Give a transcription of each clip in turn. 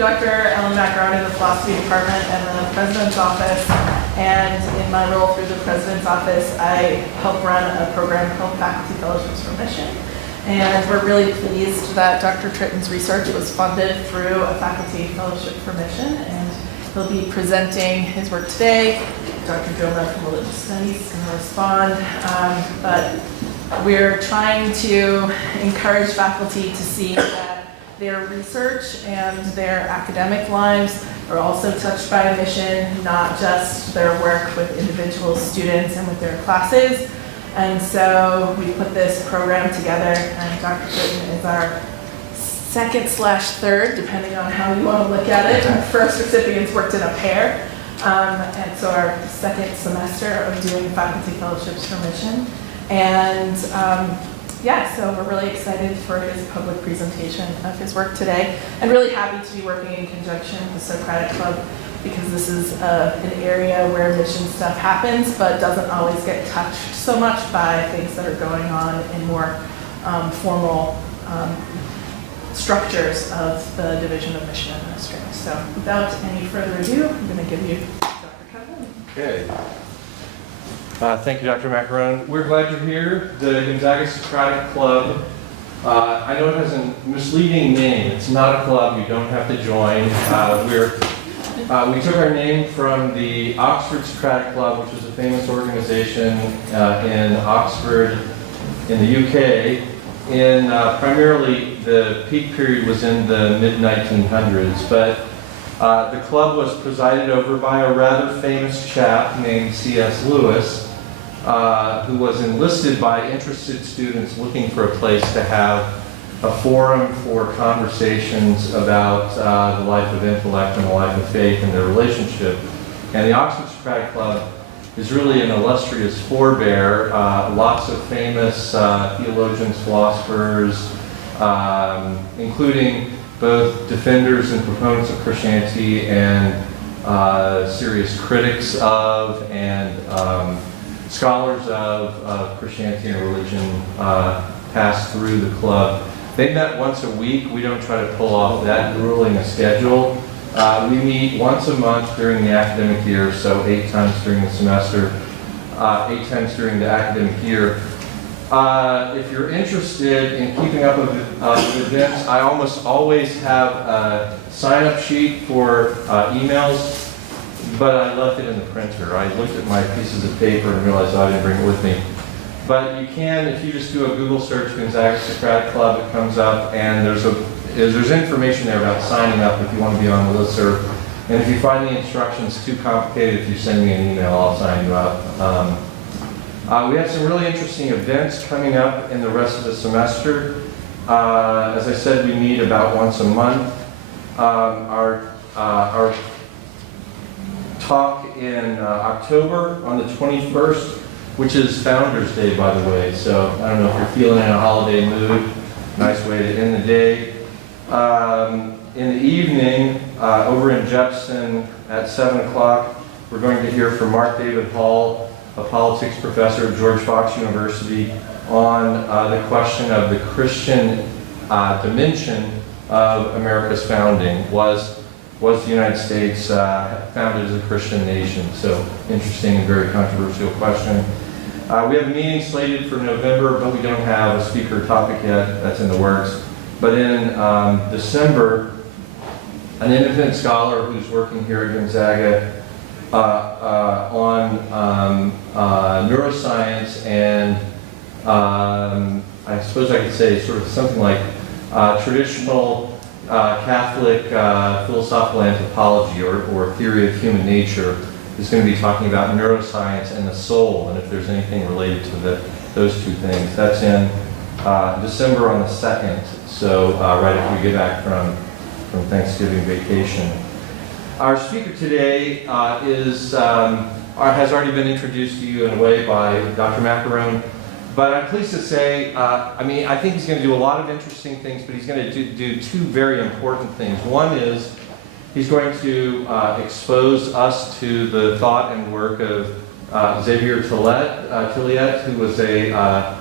Dr. Ellen Macaron in the philosophy department and the president's office. And in my role through the president's office, I help run a program called Faculty Fellowships for Mission. And we're really pleased that Dr. Tritten's research was funded through a Faculty Fellowship for Mission. And he'll be presenting his work today. Dr. Joma from Religious Studies is going to respond. But we're trying to encourage faculty to see that their research and their academic lives are also touched by a mission, not just their work with individual students and with their classes. And so we put this program together, and Dr. Tritten is our second/third, depending on how you want to look at it. Our first recipients worked in a pair. And so our second semester of doing faculty fellowships for mission. And yeah, so we're really excited for his public presentation of his work today, and really happy to be working in conjunction with the Socratic Club, because this is an area where mission stuff happens, but doesn't always get touched so much by things that are going on in more formal structures of the Division of Mission and Ministry. So without any further ado, I'm going to give you Dr. Kevin. Okay. Thank you, Dr. Macaron. We're glad you're here. The Gonzaga Socratic Club. I know it has a misleading name. It's not a club. You don't have to join. We took our name from the Oxford Socratic Club, which is a famous organization in Oxford, in the UK. Primarily, the peak period was in the mid-1900s, but the club was presided over by a rather famous chap named C.S. Lewis, who was enlisted by interested students looking for a place to have a forum for conversations about the life of intellect and the life of faith and their relationship. And the Oxford Socratic Club is really an illustrious forebear. Lots of famous theologians, philosophers, including both defenders and proponents of Christianity and serious critics of and scholars of Christianity and religion pass through the club. They met once a week. We don't try to pull off that grueling a schedule. We meet once a month during the academic year, so 8 times during the semester, 8 times during the academic year. If you're interested in keeping up with events, I almost always have a sign-up sheet for emails, but I left it in the printer. I looked at my pieces of paper and realized I didn't bring it with me. But you can, if you just do a Google search, Gonzaga Socratic Club, it comes up, and there's information there about signing up if you want to be on the listserv. And if you find the instructions too complicated, if you send me an email, I'll sign you up. We have some really interesting events coming up in the rest of the semester. As I said, we meet about once a month. Our talk in October on the 21st, which is Founders Day, by the way. So I don't know if you're feeling in a holiday mood. Nice way to end the day. In the evening, over in Jepson at 7 o'clock, we're going to hear from Mark David Hall, a politics professor at George Fox University, on the question of the Christian dimension of America's founding. Was the United States founded as a Christian nation? So interesting and very controversial question. We have a meeting slated for November, but we don't have a speaker topic yet. That's in the works. But in December, an independent scholar who's working here at Gonzaga on neuroscience and I suppose I could say sort of something like traditional Catholic philosophical anthropology or theory of human nature, is going to be talking about neuroscience and the soul, and if there's anything related to those two things. That's in December on the 2nd, so right after we get back from Thanksgiving vacation. Our speaker today has already been introduced to you in a way by Dr. Macaron, but I'm pleased to say, I think he's going to do a lot of interesting things, but he's going to do 2 very important things. One is he's going to expose us to the thought and work of Xavier Tilliette, who was a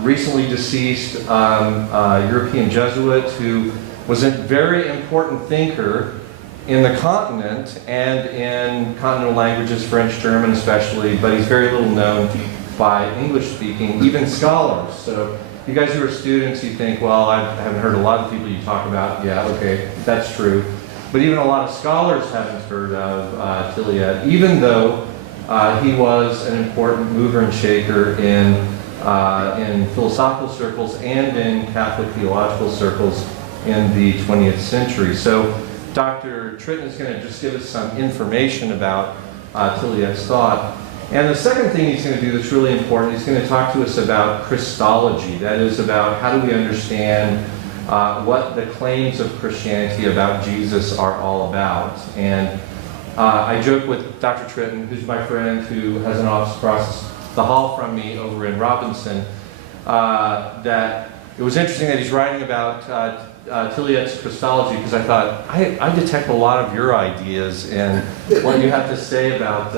recently deceased European Jesuit who was a very important thinker in the continent and in continental languages, French, German especially, but he's very little known by English-speaking, even scholars. So you guys who are students, you think, well, I haven't heard a lot of people you talk about. Yeah, okay, that's true. But even a lot of scholars haven't heard of Tilliette, even though he was an important mover and shaker in philosophical circles and in Catholic theological circles in the 20th century. So Dr. Tritten is going to just give us some information about Tilliette's thought. And the second thing he's going to do that's really important, he's going to talk to us about Christology. That is about how do we understand what the claims of Christianity about Jesus are all about. And I joke with Dr. Tritten, who's my friend, who has an office across the hall from me over in Robinson, that it was interesting that he's writing about Tilliette's Christology, because I thought, I detect a lot of your ideas in what you have to say about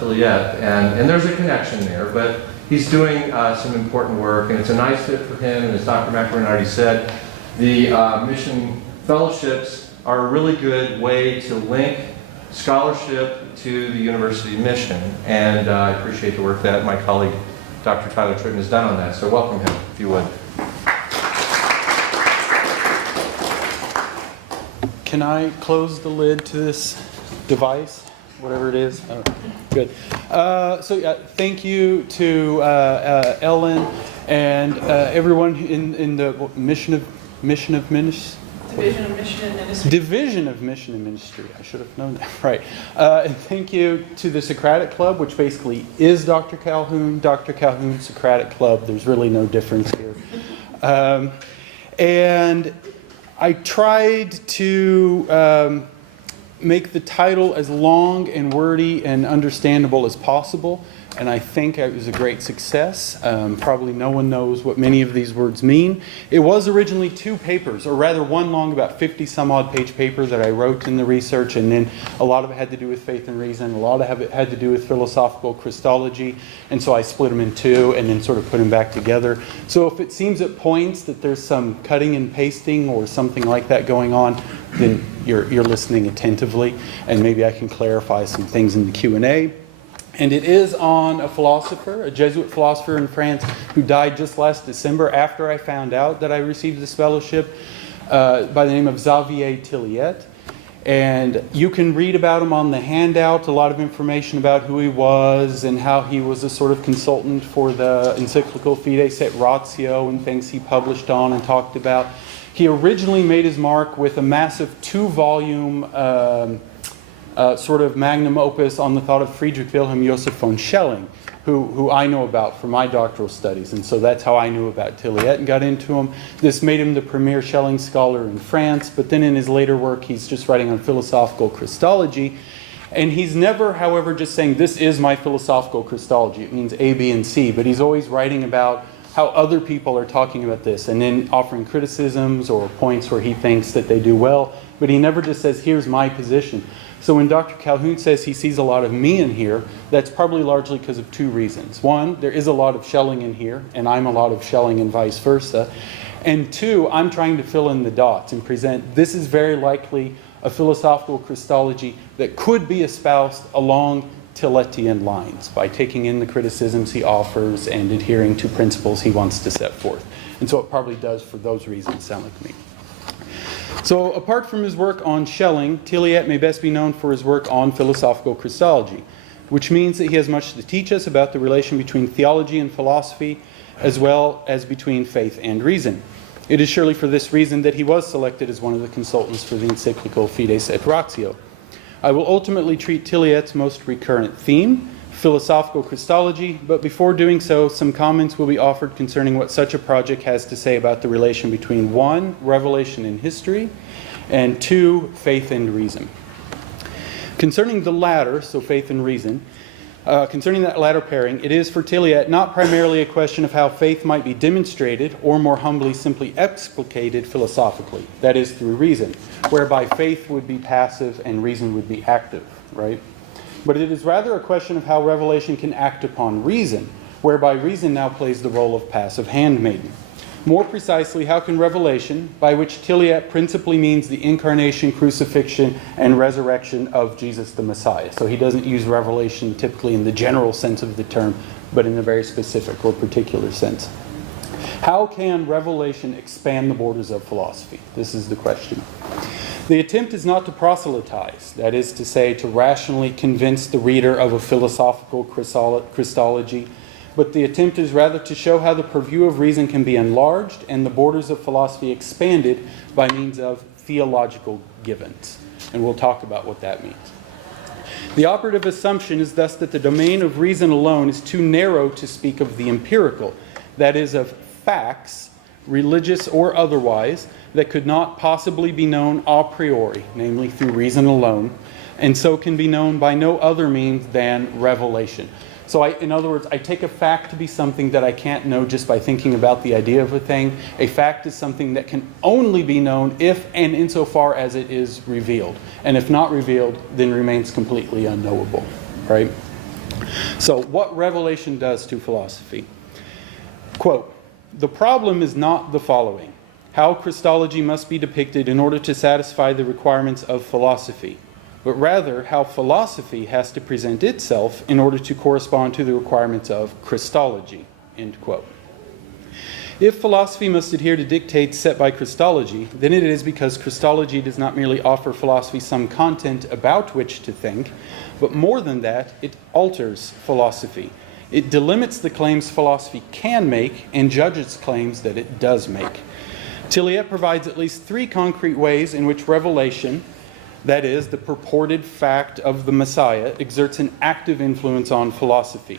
Tilliette, and there's a connection there, but he's doing some important work, and it's a nice fit for him, and as Dr. McElwain already said, the mission fellowships are a really good way to link scholarship to the university mission, and I appreciate the work that my colleague Dr. Tyler Tritten has done on that, so welcome him, if you would. Can I close the lid to this device, whatever it is? Oh, good. Thank you to Ellen and everyone in the Division of Mission and Ministry. Division of Mission and Ministry. I should have known that. Right. And thank you to the Socratic Club, which basically is Dr. Calhoun, Socratic Club. There's really no difference here. And I tried to make the title as long and wordy and understandable as possible, and I think it was a great success. Probably no one knows what many of these words mean. It was originally 2 papers, or rather one long, about 50 some odd page paper that I wrote in the research, and then a lot of it had to do with faith and reason, a lot of it had to do with philosophical Christology, and so I split them in 2 and then sort of put them back together. So if it seems at points that there's some cutting and pasting or something like that going on, then you're listening attentively, and maybe I can clarify some things in the Q&A. And it is on a philosopher, a Jesuit philosopher in France, who died just last December after I found out that I received this fellowship, by the name of Xavier Tilliette. And you can read about him on the handout, a lot of information about who he was and how he was a sort of consultant for the encyclical Fides et Ratio and things he published on and talked about. He originally made his mark with a massive 2-volume sort of magnum opus on the thought of Friedrich Wilhelm Joseph von Schelling, who I know about from my doctoral studies. And so that's how I knew about Tilliette and got into him. This made him the premier Schelling scholar in France, but then in his later work he's just writing on philosophical Christology. And he's never, however, just saying, this is my philosophical Christology. It means A, B, and C. But he's always writing about how other people are talking about this and then offering criticisms or points where he thinks that they do well. But he never just says, here's my position. So when Dr. Calhoun says he sees a lot of me in here, that's probably largely because of 2 reasons. 1, there is a lot of Schelling in here, and I'm a lot of Schelling and vice versa. And 2, I'm trying to fill in the dots and present this is very likely a philosophical Christology that could be espoused along Tillettian lines by taking in the criticisms he offers and adhering to principles he wants to set forth. And so it probably does, for those reasons, sound like me. So apart from his work on Schelling, Tilliette may best be known for his work on philosophical Christology, which means that he has much to teach us about the relation between theology and philosophy, as well as between faith and reason. It is surely for this reason that he was selected as one of the consultants for the encyclical Fides et Ratio. I will ultimately treat Tilliette's most recurrent theme, philosophical Christology, but before doing so, some comments will be offered concerning what such a project has to say about the relation between 1, revelation and history, and 2, faith and reason. Concerning the latter, so faith and reason, concerning that latter pairing, it is for Tilliette not primarily a question of how faith might be demonstrated, or more humbly, simply explicated philosophically, that is, through reason, whereby faith would be passive and reason would be active, right? But it is rather a question of how revelation can act upon reason, whereby reason now plays the role of passive handmaiden. More precisely, how can revelation, by which Tilliette principally means the incarnation, crucifixion, and resurrection of Jesus the Messiah. So he doesn't use revelation typically in the general sense of the term, but in a very specific or particular sense. How can revelation expand the borders of philosophy? This is the question. The attempt is not to proselytize, that is to say, to rationally convince the reader of a philosophical Christology, but the attempt is rather to show how the purview of reason can be enlarged and the borders of philosophy expanded by means of theological givens. And we'll talk about what that means. The operative assumption is thus that the domain of reason alone is too narrow to speak of the empirical, that is, of facts, religious or otherwise, that could not possibly be known a priori, namely through reason alone, and so can be known by no other means than revelation. So in other words, I take a fact to be something that I can't know just by thinking about the idea of a thing. A fact is something that can only be known if and insofar as it is revealed. And if not revealed, then remains completely unknowable, right? So what revelation does to philosophy. Quote, "The problem is not the following: how Christology must be depicted in order to satisfy the requirements of philosophy, but rather how philosophy has to present itself in order to correspond to the requirements of Christology." End quote. If philosophy must adhere to dictates set by Christology, then it is because Christology does not merely offer philosophy some content about which to think, but more than that, it alters philosophy. It delimits the claims philosophy can make and judges claims that it does make. Tilliette provides at least three concrete ways in which revelation, that is, the purported fact of the Messiah, exerts an active influence on philosophy,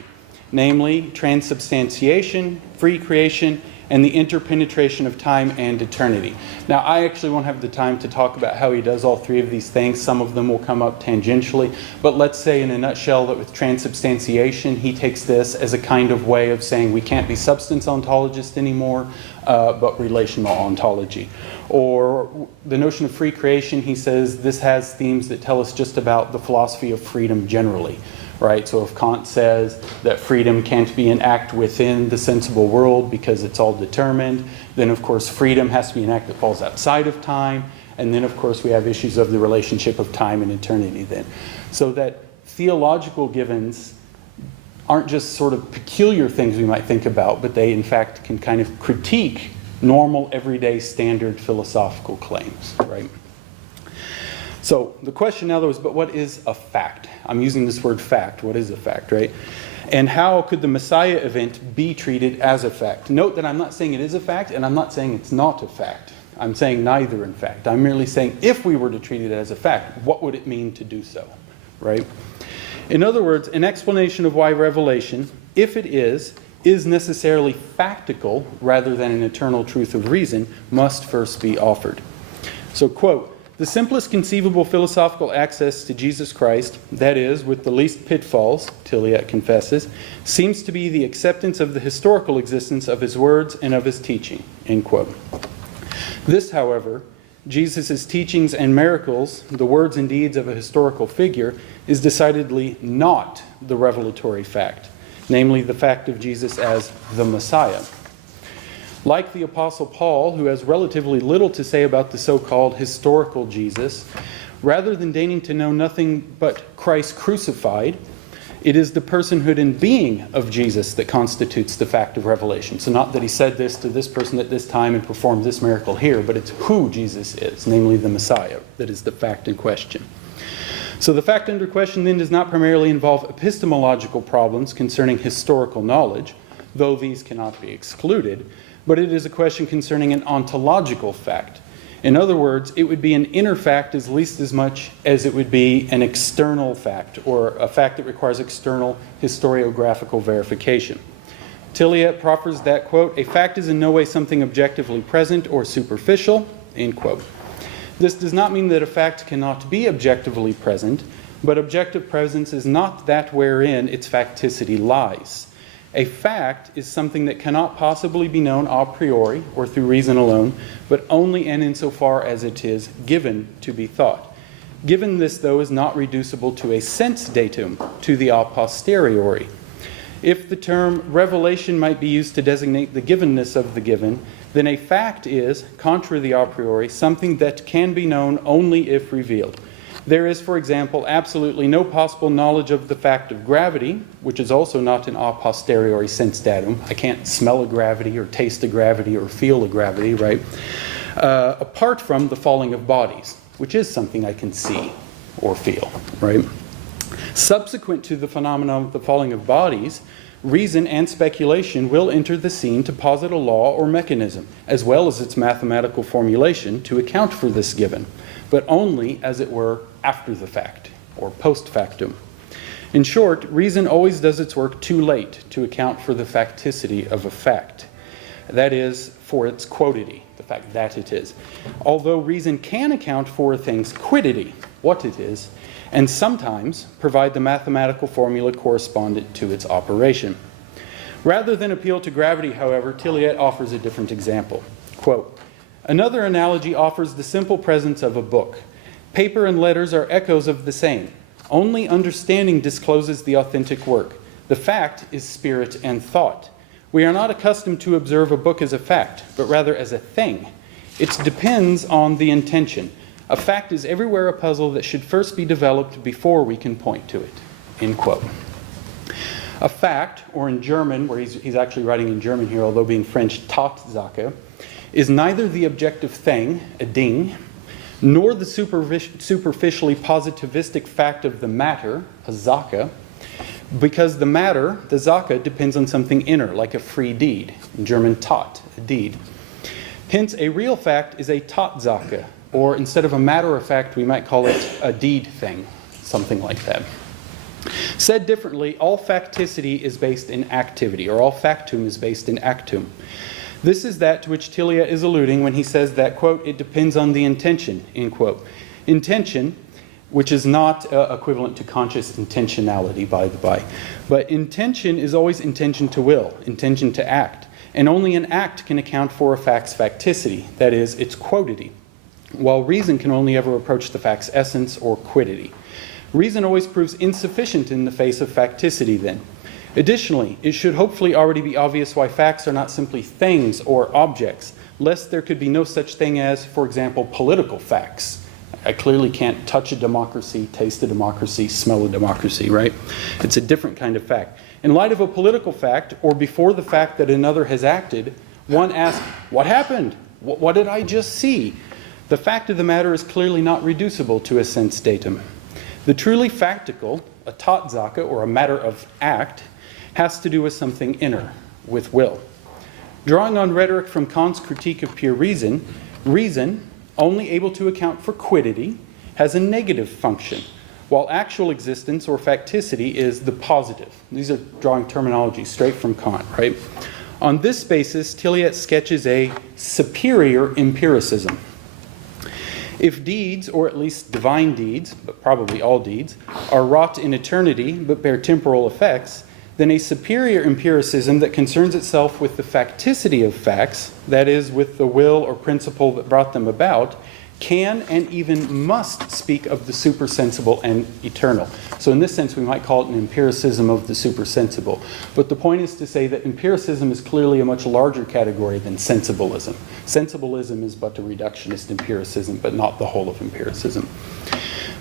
namely transubstantiation, free creation, and the interpenetration of time and eternity. Now, I actually won't have the time to talk about how he does all three of these things. Some of them will come up tangentially, but let's say in a nutshell that with transubstantiation, he takes this as a kind of way of saying we can't be substance ontologists anymore, but relational ontology. Or the notion of free creation, he says this has themes that tell us just about the philosophy of freedom generally. Right? So if Kant says that freedom can't be an act within the sensible world because it's all determined, then of course freedom has to be an act that falls outside of time. And then of course we have issues of the relationship of time and eternity then. So that theological givens aren't just sort of peculiar things we might think about, but they in fact can kind of critique normal, everyday, standard philosophical claims, right? So the question now though is, but what is a fact? I'm using this word fact. What is a fact, right? And how could the Messiah event be treated as a fact? Note that I'm not saying it is a fact, and I'm not saying it's not a fact. I'm saying neither, in fact. I'm merely saying if we were to treat it as a fact, what would it mean to do so, right? In other words, an explanation of why revelation, if it is necessarily factical rather than an eternal truth of reason, must first be offered. So, quote, "The simplest conceivable philosophical access to Jesus Christ, that is, with the least pitfalls," Tilliette confesses, "seems to be the acceptance of the historical existence of his words and of his teaching." End quote. This, however, Jesus' teachings and miracles, the words and deeds of a historical figure, is decidedly not the revelatory fact, namely the fact of Jesus as the Messiah. Like the Apostle Paul, who has relatively little to say about the so-called historical Jesus, rather than deigning to know nothing but Christ crucified, it is the personhood and being of Jesus that constitutes the fact of revelation. So not that he said this to this person at this time and performed this miracle here, but it's who Jesus is, namely the Messiah, that is the fact in question. So the fact under question then does not primarily involve epistemological problems concerning historical knowledge, though these cannot be excluded, but it is a question concerning an ontological fact. In other words, it would be an inner fact as least as much as it would be an external fact, or a fact that requires external historiographical verification. Tilliette proffers that, quote, "A fact is in no way something objectively present or superficial," end quote. This does not mean that a fact cannot be objectively present, but objective presence is not that wherein its facticity lies. A fact is something that cannot possibly be known a priori or through reason alone, but only and insofar as it is given to be thought. Given this, though, is not reducible to a sense datum, to the a posteriori. If the term revelation might be used to designate the givenness of the given, then a fact is, contra the a priori, something that can be known only if revealed. There is, for example, absolutely no possible knowledge of the fact of gravity, which is also not an a posteriori sense datum. I can't smell a gravity or taste a gravity or feel a gravity, right? Apart from the falling of bodies, which is something I can see or feel, right? Subsequent to the phenomenon of the falling of bodies, reason and speculation will enter the scene to posit a law or mechanism, as well as its mathematical formulation to account for this given, but only, as it were, after the fact, or post factum. In short, reason always does its work too late to account for the facticity of a fact. That is, for its quotity, the fact that it is. Although reason can account for a thing's quiddity, what it is, and sometimes provide the mathematical formula correspondent to its operation. Rather than appeal to gravity, however, Tilliette offers a different example. Quote, another analogy offers the simple presence of a book. Paper and letters are echoes of the same. Only understanding discloses the authentic work. The fact is spirit and thought. We are not accustomed to observe a book as a fact, but rather as a thing. It depends on the intention. A fact is everywhere a puzzle that should first be developed before we can point to it. End quote. A fact, or in German, where he's actually writing in German here, although being French, Tatsache, is neither the objective thing, a ding, nor the superficially positivistic fact of the matter, a Sache, because the matter, the Sache, depends on something inner, like a free deed. In German, Tat, a deed. Hence, a real fact is a Tatsache, or instead of a matter of fact, we might call it a deed thing, something like that. Said differently, all facticity is based in activity, or all factum is based in actum. This is that to which Tilliette is alluding when he says that, quote, it depends on the intention, end quote. Intention, which is not equivalent to conscious intentionality, by the by. But intention is always intention to will, intention to act. And only an act can account for a fact's facticity, that is, its quotity, while reason can only ever approach the fact's essence or quiddity. Reason always proves insufficient in the face of facticity, then. Additionally, it should hopefully already be obvious why facts are not simply things or objects, lest there could be no such thing as, for example, political facts. I clearly can't touch a democracy, taste a democracy, smell a democracy, right? It's a different kind of fact. In light of a political fact, or before the fact that another has acted, one asks, what happened? What did I just see? The fact of the matter is clearly not reducible to a sense datum. The truly factical, a Tatsache, or a matter of act, has to do with something inner, with will. Drawing on rhetoric from Kant's critique of pure reason, reason, only able to account for quiddity, has a negative function, while actual existence or facticity is the positive. These are drawing terminology straight from Kant, right? On this basis, Tilliette sketches a superior empiricism. If deeds, or at least divine deeds, but probably all deeds, are wrought in eternity but bear temporal effects, then a superior empiricism that concerns itself with the facticity of facts, that is, with the will or principle that brought them about, can and even must speak of the supersensible and eternal. So in this sense, we might call it an empiricism of the supersensible. But the point is to say that empiricism is clearly a much larger category than sensibilism. Sensibilism is but a reductionist empiricism, but not the whole of empiricism.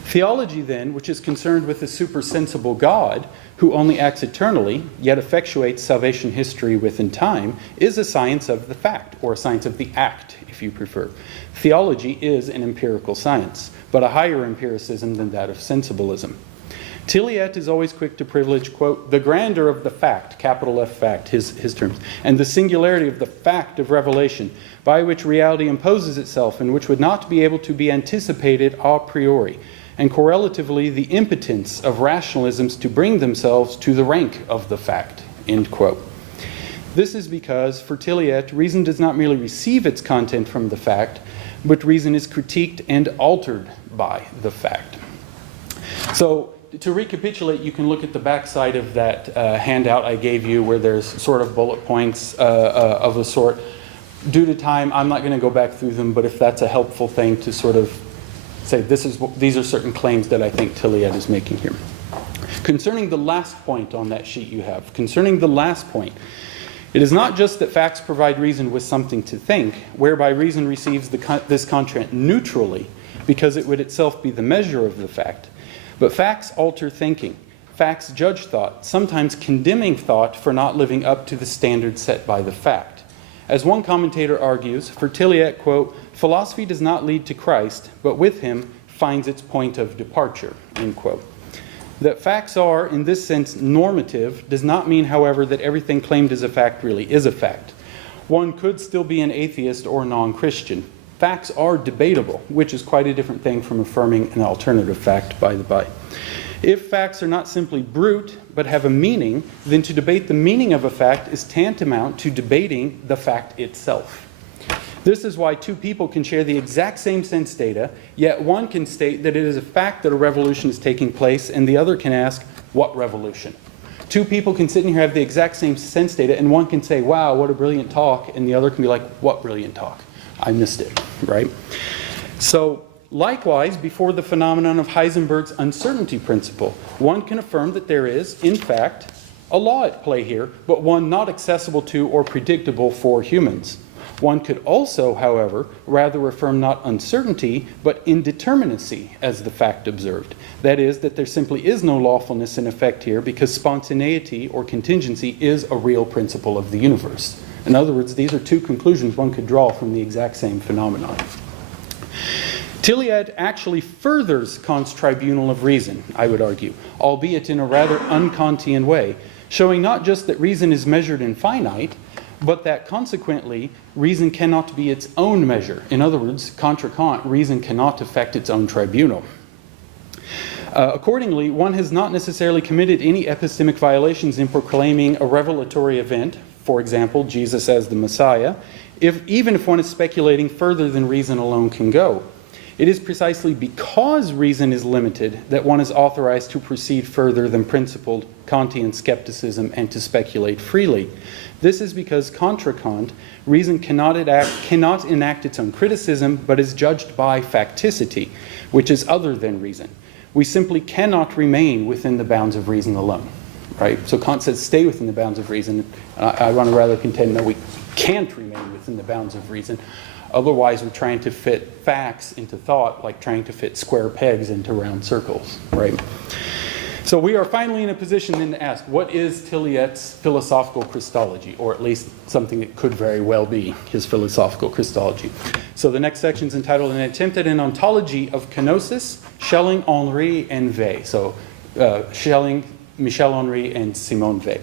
Theology, then, which is concerned with the supersensible God, who only acts eternally, yet effectuates salvation history within time, is a science of the fact, or a science of the act, if you prefer. Theology is an empirical science, but a higher empiricism than that of sensibilism. Tilliette is always quick to privilege, quote, the grandeur of the fact, capital F fact, his terms, and the singularity of the fact of revelation, by which reality imposes itself and which would not be able to be anticipated a priori, and correlatively the impotence of rationalisms to bring themselves to the rank of the fact, end quote. This is because, for Tilliette, reason does not merely receive its content from the fact, but reason is critiqued and altered by the fact. So, to recapitulate, you can look at the backside of that handout I gave you where there's sort of bullet points of a sort. Due to time, I'm not going to go back through them, but if that's a helpful thing to sort of say, these are certain claims that I think Tilliette is making here. Concerning the last point on that sheet you have, concerning the last point, It is not just that facts provide reason with something to think, whereby reason receives this content neutrally, because it would itself be the measure of the fact, but facts alter thinking. Facts judge thought, sometimes condemning thought for not living up to the standard set by the fact. As one commentator argues, for Tilliette, quote, philosophy does not lead to Christ, but with him finds its point of departure, end quote. That facts are, in this sense, normative does not mean, however, that everything claimed as a fact really is a fact. One could still be an atheist or non-Christian. Facts are debatable, which is quite a different thing from affirming an alternative fact, by the by. If facts are not simply brute, but have a meaning, then to debate the meaning of a fact is tantamount to debating the fact itself. This is why two people can share the exact same sense data, yet one can state that it is a fact that a revolution is taking place, and the other can ask, what revolution? Two people can sit in here and have the exact same sense data, and one can say, wow, what a brilliant talk, and the other can be like, what brilliant talk? I missed it, right? So, likewise, before the phenomenon of Heisenberg's uncertainty principle, one can affirm that there is, in fact, a law at play here, but one not accessible to or predictable for humans. One could also, however, rather affirm not uncertainty, but indeterminacy as the fact observed. That is, that there simply is no lawfulness in effect here because spontaneity or contingency is a real principle of the universe. In other words, these are two conclusions one could draw from the exact same phenomenon. Tilliette actually furthers Kant's tribunal of reason, I would argue, albeit in a rather un-Kantian way, showing not just that reason is measured and finite, but that consequently, reason cannot be its own measure. In other words, contra Kant, reason cannot affect its own tribunal. Accordingly, one has not necessarily committed any epistemic violations in proclaiming a revelatory event, for example, Jesus as the Messiah, even if one is speculating further than reason alone can go. It is precisely because reason is limited that one is authorized to proceed further than principled Kantian skepticism and to speculate freely. This is because, contra Kant, reason cannot enact its own criticism, but is judged by facticity, which is other than reason. We simply cannot remain within the bounds of reason alone, right? So Kant says stay within the bounds of reason. I want to rather contend that we can't remain within the bounds of reason. Otherwise, we're trying to fit facts into thought, like trying to fit square pegs into round circles, right? So we are finally in a position then to ask, what is Tilliette's philosophical Christology, or at least something that could very well be his philosophical Christology? So the next section is entitled An Attempt at an Ontology of Kenosis, Schelling, Henri, and Weil. So Schelling, Michel Henri, and Simone Weil.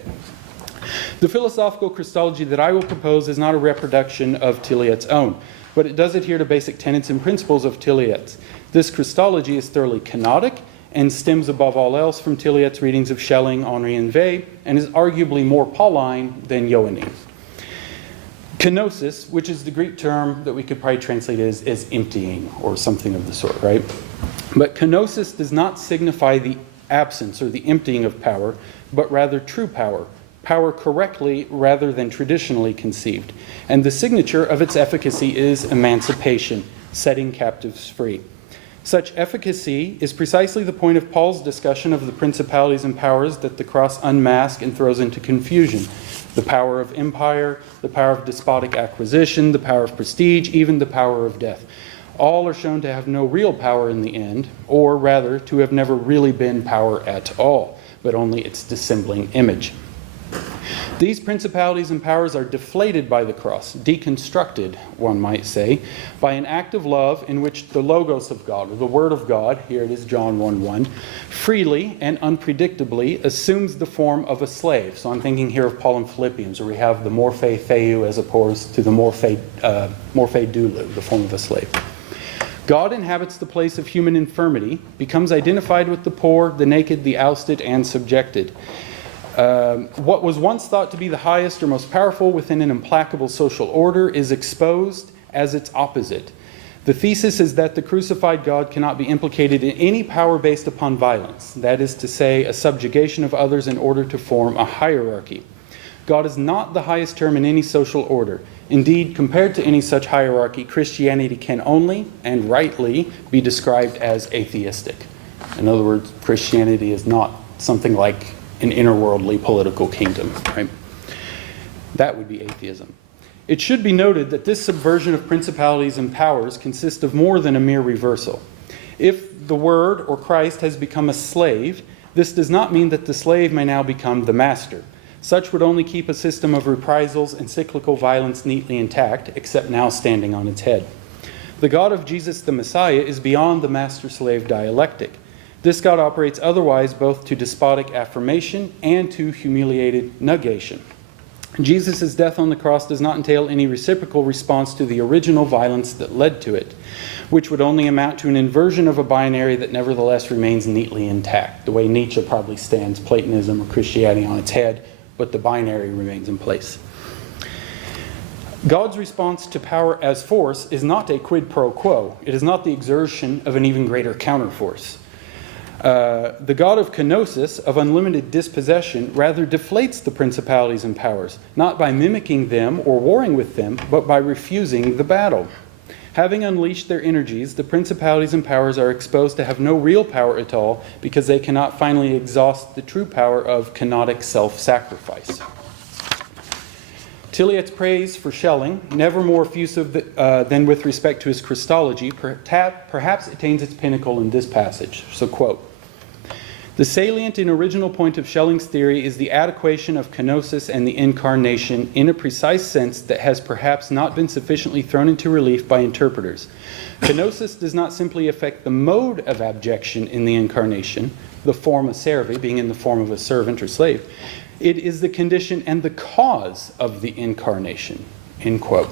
The philosophical Christology that I will propose is not a reproduction of Tilliette's own, but it does adhere to basic tenets and principles of Tilliette's. This Christology is thoroughly kenotic and stems above all else from Tilliette's readings of Schelling, Henri, and Weil, and is arguably more Pauline than Johannine. Kenosis, which is the Greek term that we could probably translate as emptying or something of the sort, right? But kenosis does not signify the absence or the emptying of power, but rather true power. Power correctly rather than traditionally conceived. And the signature of its efficacy is emancipation, setting captives free. Such efficacy is precisely the point of Paul's discussion of the principalities and powers that the cross unmasks and throws into confusion. The power of empire, the power of despotic acquisition, the power of prestige, even the power of death. All are shown to have no real power in the end, or rather to have never really been power at all, but only its dissembling image. These principalities and powers are deflated by the cross, deconstructed, one might say, by an act of love in which the Logos of God, or the Word of God, here it is John 1:1, freely and unpredictably assumes the form of a slave. So I'm thinking here of Paul in Philippians, where we have the morphe theou as opposed to the morphe doulou, the form of a slave. God inhabits the place of human infirmity, becomes identified with the poor, the naked, the ousted, and subjected. What was once thought to be the highest or most powerful within an implacable social order is exposed as its opposite. The thesis is that the crucified God cannot be implicated in any power based upon violence, that is to say, a subjugation of others in order to form a hierarchy. God is not the highest term in any social order. Indeed, compared to any such hierarchy, Christianity can only, and rightly, be described as atheistic. In other words, Christianity is not something like an interworldly political kingdom, right? That would be atheism. It should be noted that this subversion of principalities and powers consists of more than a mere reversal. If the Word or Christ has become a slave, this does not mean that the slave may now become the master. Such would only keep a system of reprisals and cyclical violence neatly intact, except now standing on its head. The God of Jesus the Messiah is beyond the master-slave dialectic. This God operates otherwise both to despotic affirmation and to humiliated negation. Jesus' death on the cross does not entail any reciprocal response to the original violence that led to it, which would only amount to an inversion of a binary that nevertheless remains neatly intact, the way Nietzsche probably stands Platonism or Christianity on its head, but the binary remains in place. God's response to power as force is not a quid pro quo. It is not the exertion of an even greater counterforce. The God of kenosis, of unlimited dispossession, rather deflates the principalities and powers, not by mimicking them or warring with them, but by refusing the battle. Having unleashed their energies, the principalities and powers are exposed to have no real power at all because they cannot finally exhaust the true power of kenotic self-sacrifice. Tilliette's praise for Schelling, never more effusive than with respect to his Christology, perhaps attains its pinnacle in this passage. So, quote, "The salient and original point of Schelling's theory is the adequation of kenosis and the incarnation in a precise sense that has perhaps not been sufficiently thrown into relief by interpreters. Kenosis does not simply affect the mode of abjection in the incarnation, the forma servi, being in the form of a servant or slave. It is the condition and the cause of the incarnation," end quote.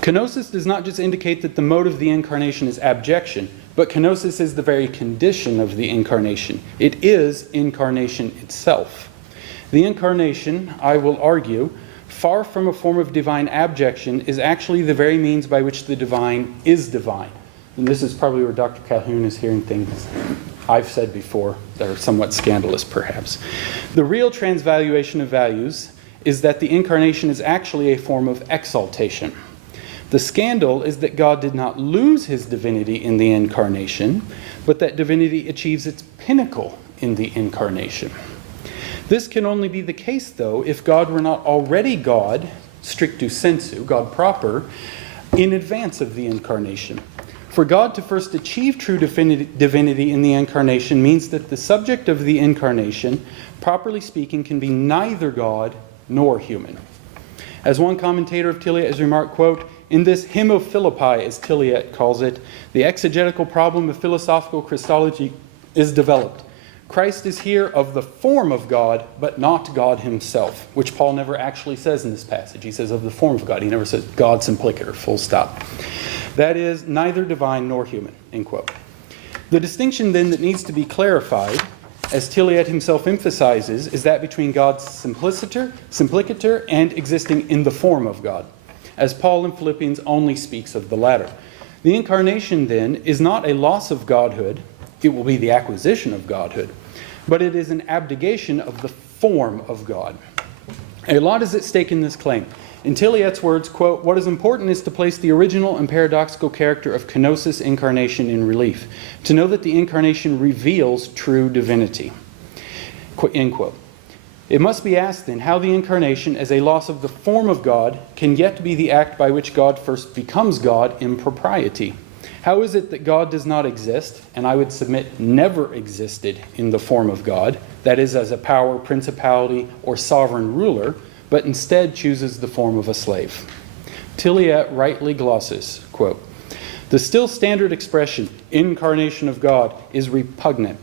Kenosis does not just indicate that the mode of the incarnation is abjection, but kenosis is the very condition of the incarnation. It is incarnation itself. The incarnation, I will argue, far from a form of divine abjection, is actually the very means by which the divine is divine. And this is probably where Dr. Calhoun is hearing things I've said before that are somewhat scandalous, perhaps. The real transvaluation of values is that the incarnation is actually a form of exaltation. The scandal is that God did not lose his divinity in the incarnation, but that divinity achieves its pinnacle in the incarnation. This can only be the case, though, if God were not already God, strictu sensu, God proper, in advance of the incarnation. For God to first achieve true divinity in the incarnation means that the subject of the incarnation, properly speaking, can be neither God nor human. As one commentator of Tilliette has remarked, quote, "In this hymn of Philippi, as Tilliette calls it, the exegetical problem of philosophical Christology is developed. Christ is here of the form of God, but not God himself," which Paul never actually says in this passage. He says of the form of God. He never says God simplicator, full stop. That is, neither divine nor human, end quote. The distinction then that needs to be clarified, as Tilliette himself emphasizes, is that between God's simplicator, and existing in the form of God, as Paul in Philippians only speaks of the latter. The incarnation then is not a loss of godhood, it will be the acquisition of godhood, but it is an abdication of the form of God. A lot is at stake in this claim. In Tilliette's words, quote, "What is important is to place the original and paradoxical character of kenosis incarnation in relief, to know that the incarnation reveals true divinity," end quote. It must be asked then how the incarnation, as a loss of the form of God, can yet be the act by which God first becomes God in propriety. How is it that God does not exist, and I would submit never existed in the form of God, that is, as a power, principality, or sovereign ruler, but instead chooses the form of a slave? Tilliette rightly glosses, quote, "The still standard expression, incarnation of God, is repugnant,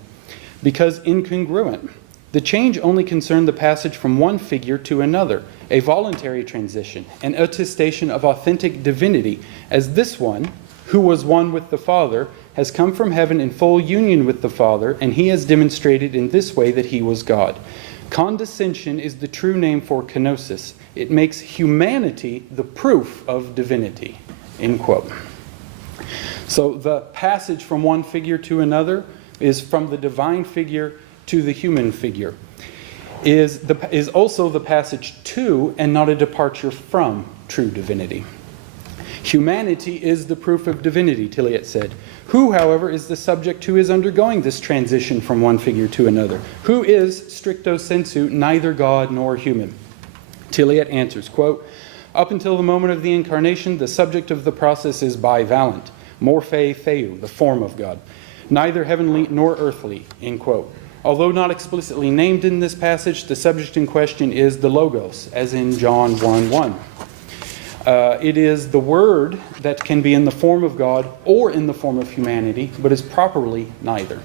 because incongruent. The change only concerned the passage from one figure to another, a voluntary transition, an attestation of authentic divinity, as this one, who was one with the Father, has come from heaven in full union with the Father, and he has demonstrated in this way that he was God. Condescension is the true name for kenosis. It makes humanity the proof of divinity," end quote. So the passage from one figure to another is from the divine figure to the human figure, is also the passage to and not a departure from true divinity. Humanity is the proof of divinity, Tilliette said. Who, however, is the subject who is undergoing this transition from one figure to another? Who is, stricto sensu, neither God nor human? Tilliette answers, quote, "Up until the moment of the incarnation, the subject of the process is bivalent, morphe theou, the form of God, neither heavenly nor earthly," end quote. Although not explicitly named in this passage, the subject in question is the Logos, as in John 1:1. It is the Word that can be in the form of God or in the form of humanity, but is properly neither.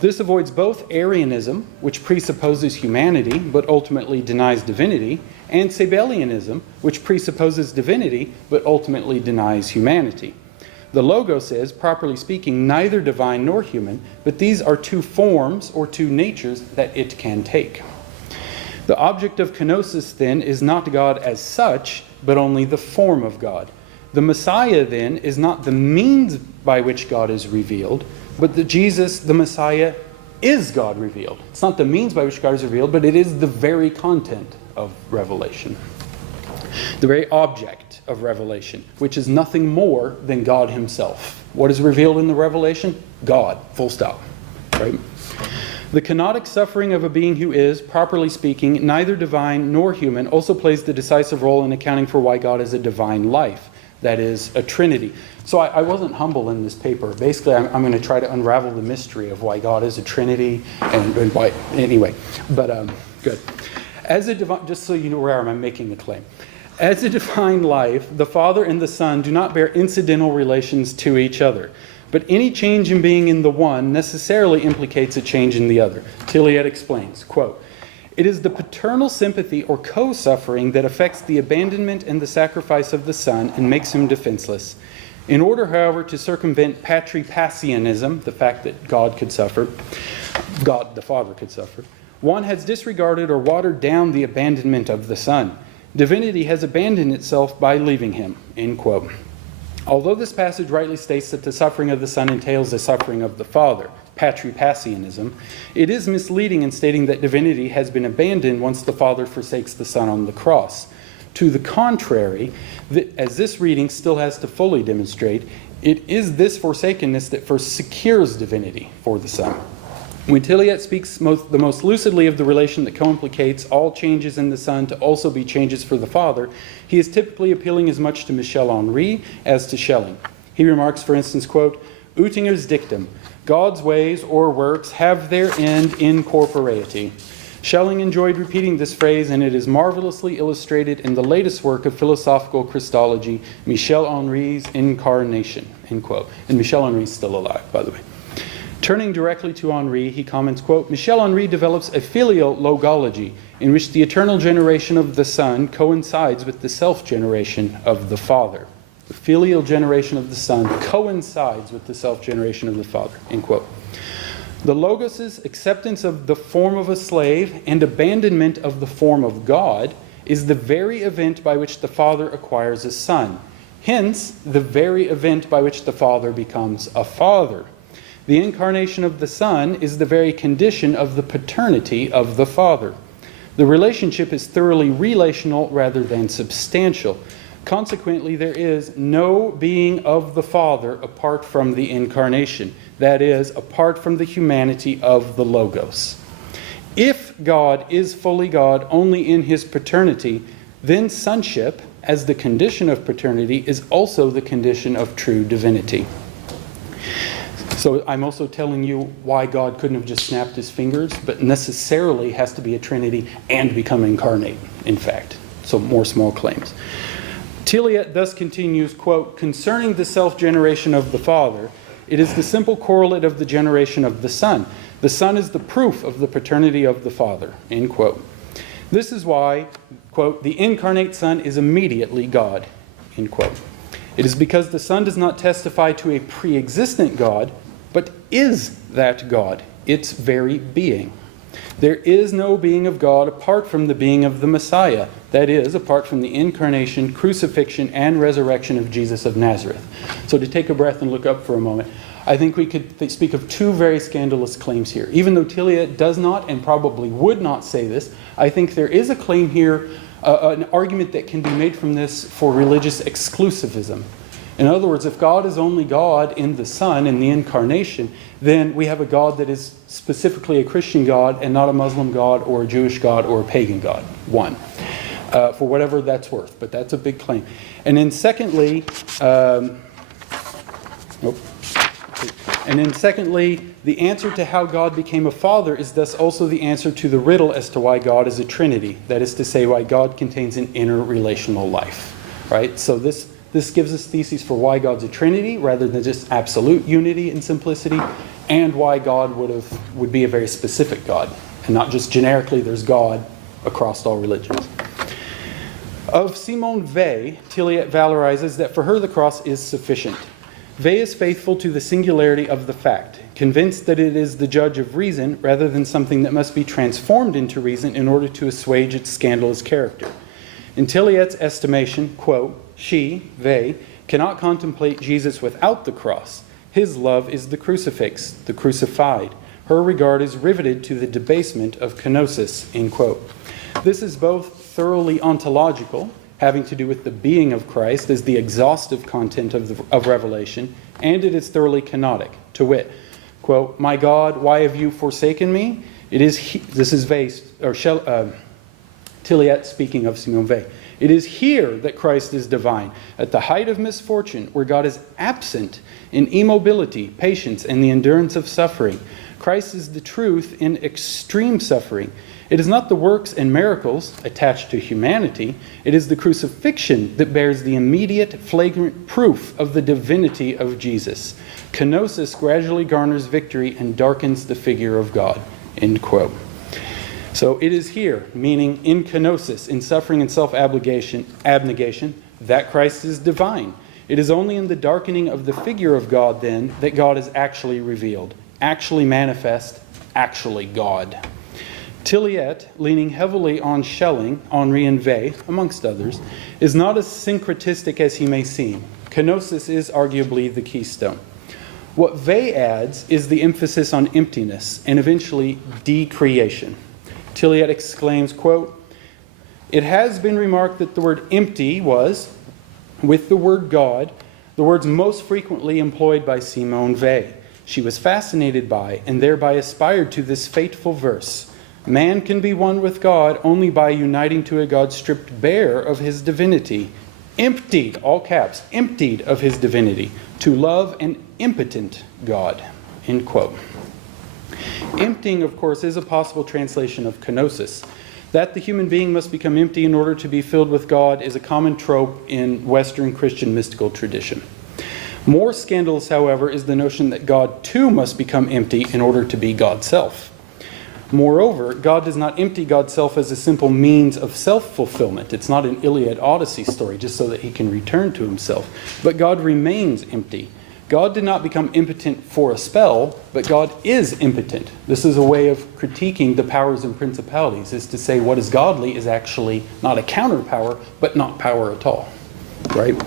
This avoids both Arianism, which presupposes humanity but ultimately denies divinity, and Sabellianism, which presupposes divinity but ultimately denies humanity. The Logos is, properly speaking, neither divine nor human, but these are two forms or two natures that it can take. The object of kenosis, then, is not God as such, but only the form of God. The Messiah, then, is not the means by which God is revealed, but that Jesus, the Messiah, is God revealed. It's not the means by which God is revealed, but it is the very content of revelation. The very object of revelation, which is nothing more than God himself. What is revealed in the revelation? God, full stop. Right? The kenotic suffering of a being who is, properly speaking, neither divine nor human also plays the decisive role in accounting for why God is a divine life, that is, a trinity. So I wasn't humble in this paper. Basically, I'm going to try to unravel the mystery of why God is a trinity and why, anyway, but good. As a divine, just so you know where I'm making a claim. As a divine life, the Father and the Son do not bear incidental relations to each other. But any change in being in the one necessarily implicates a change in the other. Tilliette explains, quote, "It is the paternal sympathy or co-suffering that affects the abandonment and the sacrifice of the Son and makes him defenseless. In order, however, to circumvent patripassianism, the fact that God could suffer, God the Father could suffer, one has disregarded or watered down the abandonment of the Son. Divinity has abandoned itself by leaving him," end quote. Although this passage rightly states that the suffering of the Son entails the suffering of the Father, patripassianism, it is misleading in stating that divinity has been abandoned once the Father forsakes the Son on the cross. To the contrary, as this reading still has to fully demonstrate, it is this forsakenness that first secures divinity for the Son. When Tilliette speaks the most lucidly of the relation that co-implicates all changes in the Son to also be changes for the Father, he is typically appealing as much to Michel Henry as to Schelling. He remarks, for instance, quote, "Oettinger's dictum, God's ways or works have their end in corporeity." Schelling enjoyed repeating this phrase, and it is marvelously illustrated in the latest work of philosophical Christology, Michel Henry's Incarnation, end quote. And Michel Henry's still alive, by the way. Turning directly to Henry, he comments, quote, "Michel Henry develops a filial logology in which the eternal generation of the Son coincides with the self-generation of the Father." The filial generation of the Son coincides with the self-generation of the Father, end quote. The Logos' acceptance of the form of a slave and abandonment of the form of God is the very event by which the Father acquires a Son. Hence, the very event by which the Father becomes a Father. The incarnation of the Son is the very condition of the paternity of the Father. The relationship is thoroughly relational rather than substantial. Consequently, there is no being of the Father apart from the incarnation, that is, apart from the humanity of the Logos. If God is fully God only in his paternity, then sonship, as the condition of paternity, is also the condition of true divinity. So I'm also telling you why God couldn't have just snapped his fingers, but necessarily has to be a Trinity and become incarnate, in fact. So more small claims. Tilliette thus continues, quote, "Concerning the self-generation of the Father, it is the simple correlate of the generation of the Son. The Son is the proof of the paternity of the Father," end quote. This is why, quote, "the incarnate Son is immediately God," end quote. It is because the Son does not testify to a pre-existent God, but is that God, its very being. There is no being of God apart from the being of the Messiah, that is, apart from the incarnation, crucifixion, and resurrection of Jesus of Nazareth. So to take a breath and look up for a moment, I think we could speak of two very scandalous claims here. Even though Tilliette does not and probably would not say this, I think there is a claim here, an argument that can be made from this for religious exclusivism. In other words, if God is only God in the Son, in the incarnation, then we have a God that is specifically a Christian God and not a Muslim God or a Jewish God or a pagan God. One. for whatever that's worth, but that's a big claim. And then secondly, the answer to how God became a father is thus also the answer to the riddle as to why God is a Trinity. That is to say, why God contains an interrelational life. Right? So this gives us theses for why God's a Trinity rather than just absolute unity and simplicity, and why God would be a very specific God, and not just generically there's God across all religions. Of Simone Weil, Tilliette valorizes that for her the cross is sufficient. Weil is faithful to the singularity of the fact, convinced that it is the judge of reason rather than something that must be transformed into reason in order to assuage its scandalous character. In Tilliette's estimation, quote, she, Weil, cannot contemplate Jesus without the cross. His love is the crucifix, the crucified. Her regard is riveted to the debasement of kenosis, end quote. This is both thoroughly ontological, having to do with the being of Christ as the exhaustive content of Revelation, and it is thoroughly kenotic, to wit, quote, my God, why have you forsaken me? This is Tilliette speaking of Simone Weil. It is here that Christ is divine, at the height of misfortune, where God is absent in immobility, patience, and the endurance of suffering. Christ is the truth in extreme suffering. It is not the works and miracles attached to humanity. It is the crucifixion that bears the immediate, flagrant proof of the divinity of Jesus. Kenosis gradually garners victory and darkens the figure of God. End quote. So it is here, meaning in kenosis, in suffering and self-abnegation, that Christ is divine. It is only in the darkening of the figure of God, then, that God is actually revealed, actually manifest, actually God. Tilliette, leaning heavily on Schelling, Henri, and Weil, amongst others, is not as syncretistic as he may seem. Kenosis is arguably the keystone. What Weil adds is the emphasis on emptiness and eventually decreation. Tilliette exclaims, quote, it has been remarked that the word empty was, with the word God, the words most frequently employed by Simone Weil. She was fascinated by and thereby aspired to this fateful verse. Man can be one with God only by uniting to a God stripped bare of his divinity, emptied, all caps, emptied of his divinity, to love an impotent God, end quote. Emptying, of course, is a possible translation of kenosis. That the human being must become empty in order to be filled with God is a common trope in Western Christian mystical tradition. More scandalous, however, is the notion that God too must become empty in order to be God's self. Moreover, God does not empty God's self as a simple means of self-fulfillment. It's not an Iliad Odyssey story just so that he can return to himself. But God remains empty. God did not become impotent for a spell, but God is impotent. This is a way of critiquing the powers and principalities, is to say what is godly is actually not a counterpower, but not power at all. Right?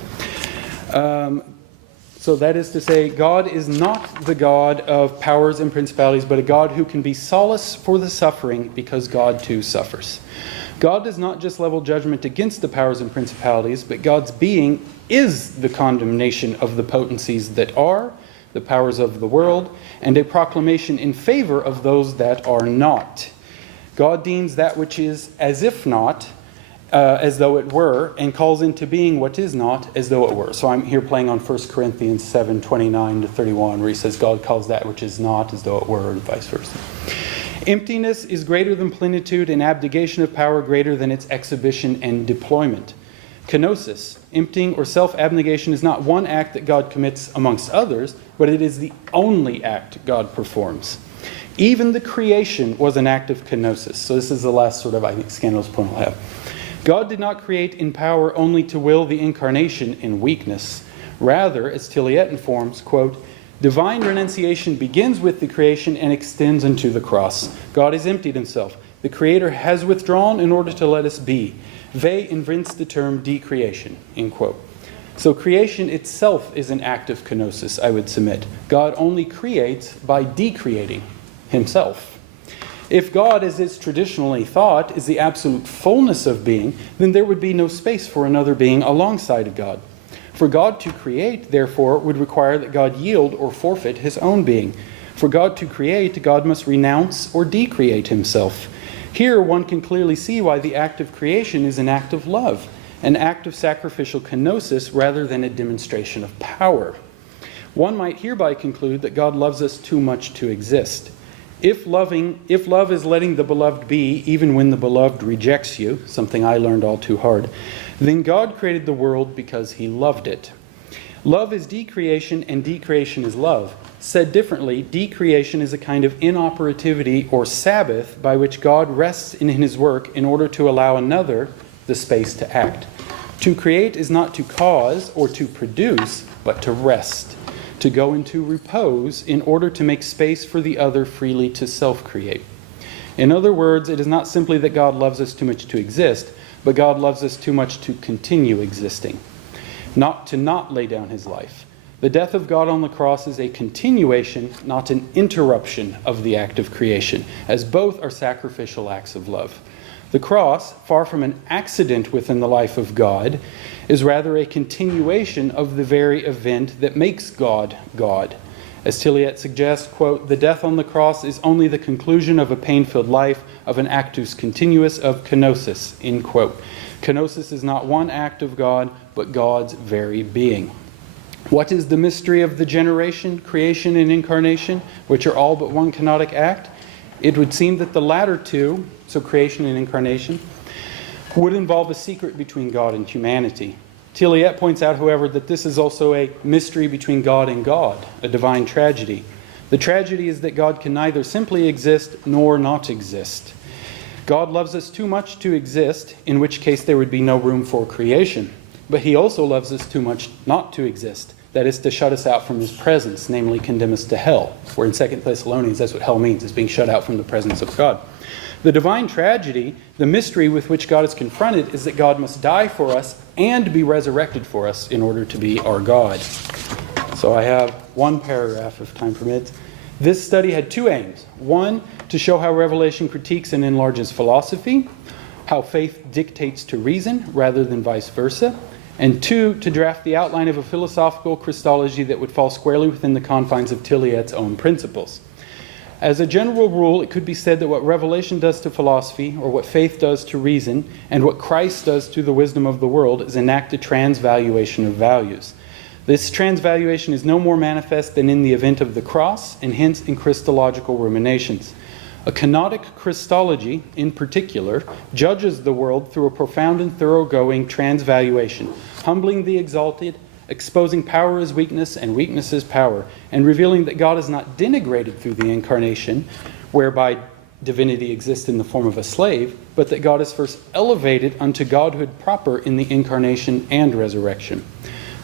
So that is to say, God is not the God of powers and principalities, but a God who can be solace for the suffering because God too suffers. God does not just level judgment against the powers and principalities, but God's being is the condemnation of the potencies that are, the powers of the world, and a proclamation in favor of those that are not. God deems that which is as if not, as though it were, and calls into being what is not as though it were. So I'm here playing on 1 Corinthians 7:29-31, where he says God calls that which is not as though it were, and vice versa. Emptiness is greater than plenitude, and abdication of power greater than its exhibition and deployment. Kenosis, emptying or self-abnegation, is not one act that God commits amongst others, but it is the only act God performs. Even the creation was an act of kenosis. So this is the last sort of, I think, scandalous point I'll have. God did not create in power only to will the incarnation in weakness. Rather, as Tilliette informs, quote, divine renunciation begins with the creation and extends unto the cross. God has emptied himself. The Creator has withdrawn in order to let us be. Weil invents the term decreation, end quote. So creation itself is an act of kenosis, I would submit. God only creates by decreating himself. If God, as it's traditionally thought, is the absolute fullness of being, then there would be no space for another being alongside of God. For God to create, therefore, would require that God yield or forfeit his own being. For God to create, God must renounce or decreate himself. Here one can clearly see why the act of creation is an act of love, an act of sacrificial kenosis rather than a demonstration of power. One might hereby conclude that God loves us too much to exist. If love is letting the beloved be even when the beloved rejects you, something I learned all too hard, then God created the world because he loved it. Love is decreation and decreation is love. Said differently, decreation is a kind of inoperativity or Sabbath by which God rests in his work in order to allow another the space to act. To create is not to cause or to produce, but to rest, to go into repose in order to make space for the other freely to self-create. In other words, it is not simply that God loves us too much to exist, but God loves us too much to continue existing, not to not lay down his life. The death of God on the cross is a continuation, not an interruption of the act of creation, as both are sacrificial acts of love. The cross, far from an accident within the life of God, is rather a continuation of the very event that makes God God. As Tilliette suggests, quote, "The death on the cross is only the conclusion of a pain-filled life, of an actus continuus of kenosis," end quote. Kenosis is not one act of God, but God's very being. What is the mystery of the generation, creation, and incarnation, which are all but one kenotic act? It would seem that the latter two, so creation and incarnation, would involve a secret between God and humanity. Tilliette points out, however, that this is also a mystery between God and God, a divine tragedy. The tragedy is that God can neither simply exist nor not exist. God loves us too much to exist, in which case there would be no room for creation. But he also loves us too much not to exist. That is, to shut us out from his presence, namely condemn us to hell. Where in 2 Thessalonians, that's what hell means, is being shut out from the presence of God. The divine tragedy, the mystery with which God is confronted, is that God must die for us and be resurrected for us in order to be our God. So I have one paragraph, if time permits. This study had two aims. One, to show how Revelation critiques and enlarges philosophy, how faith dictates to reason rather than vice versa. And two, to draft the outline of a philosophical Christology that would fall squarely within the confines of Tilliette's own principles. As a general rule, it could be said that what Revelation does to philosophy, or what faith does to reason, and what Christ does to the wisdom of the world is enact a transvaluation of values. This transvaluation is no more manifest than in the event of the cross, and hence in Christological ruminations. A kenotic Christology, in particular, judges the world through a profound and thoroughgoing transvaluation, humbling the exalted, exposing power as weakness and weakness as power, and revealing that God is not denigrated through the incarnation, whereby divinity exists in the form of a slave, but that God is first elevated unto godhood proper in the incarnation and resurrection.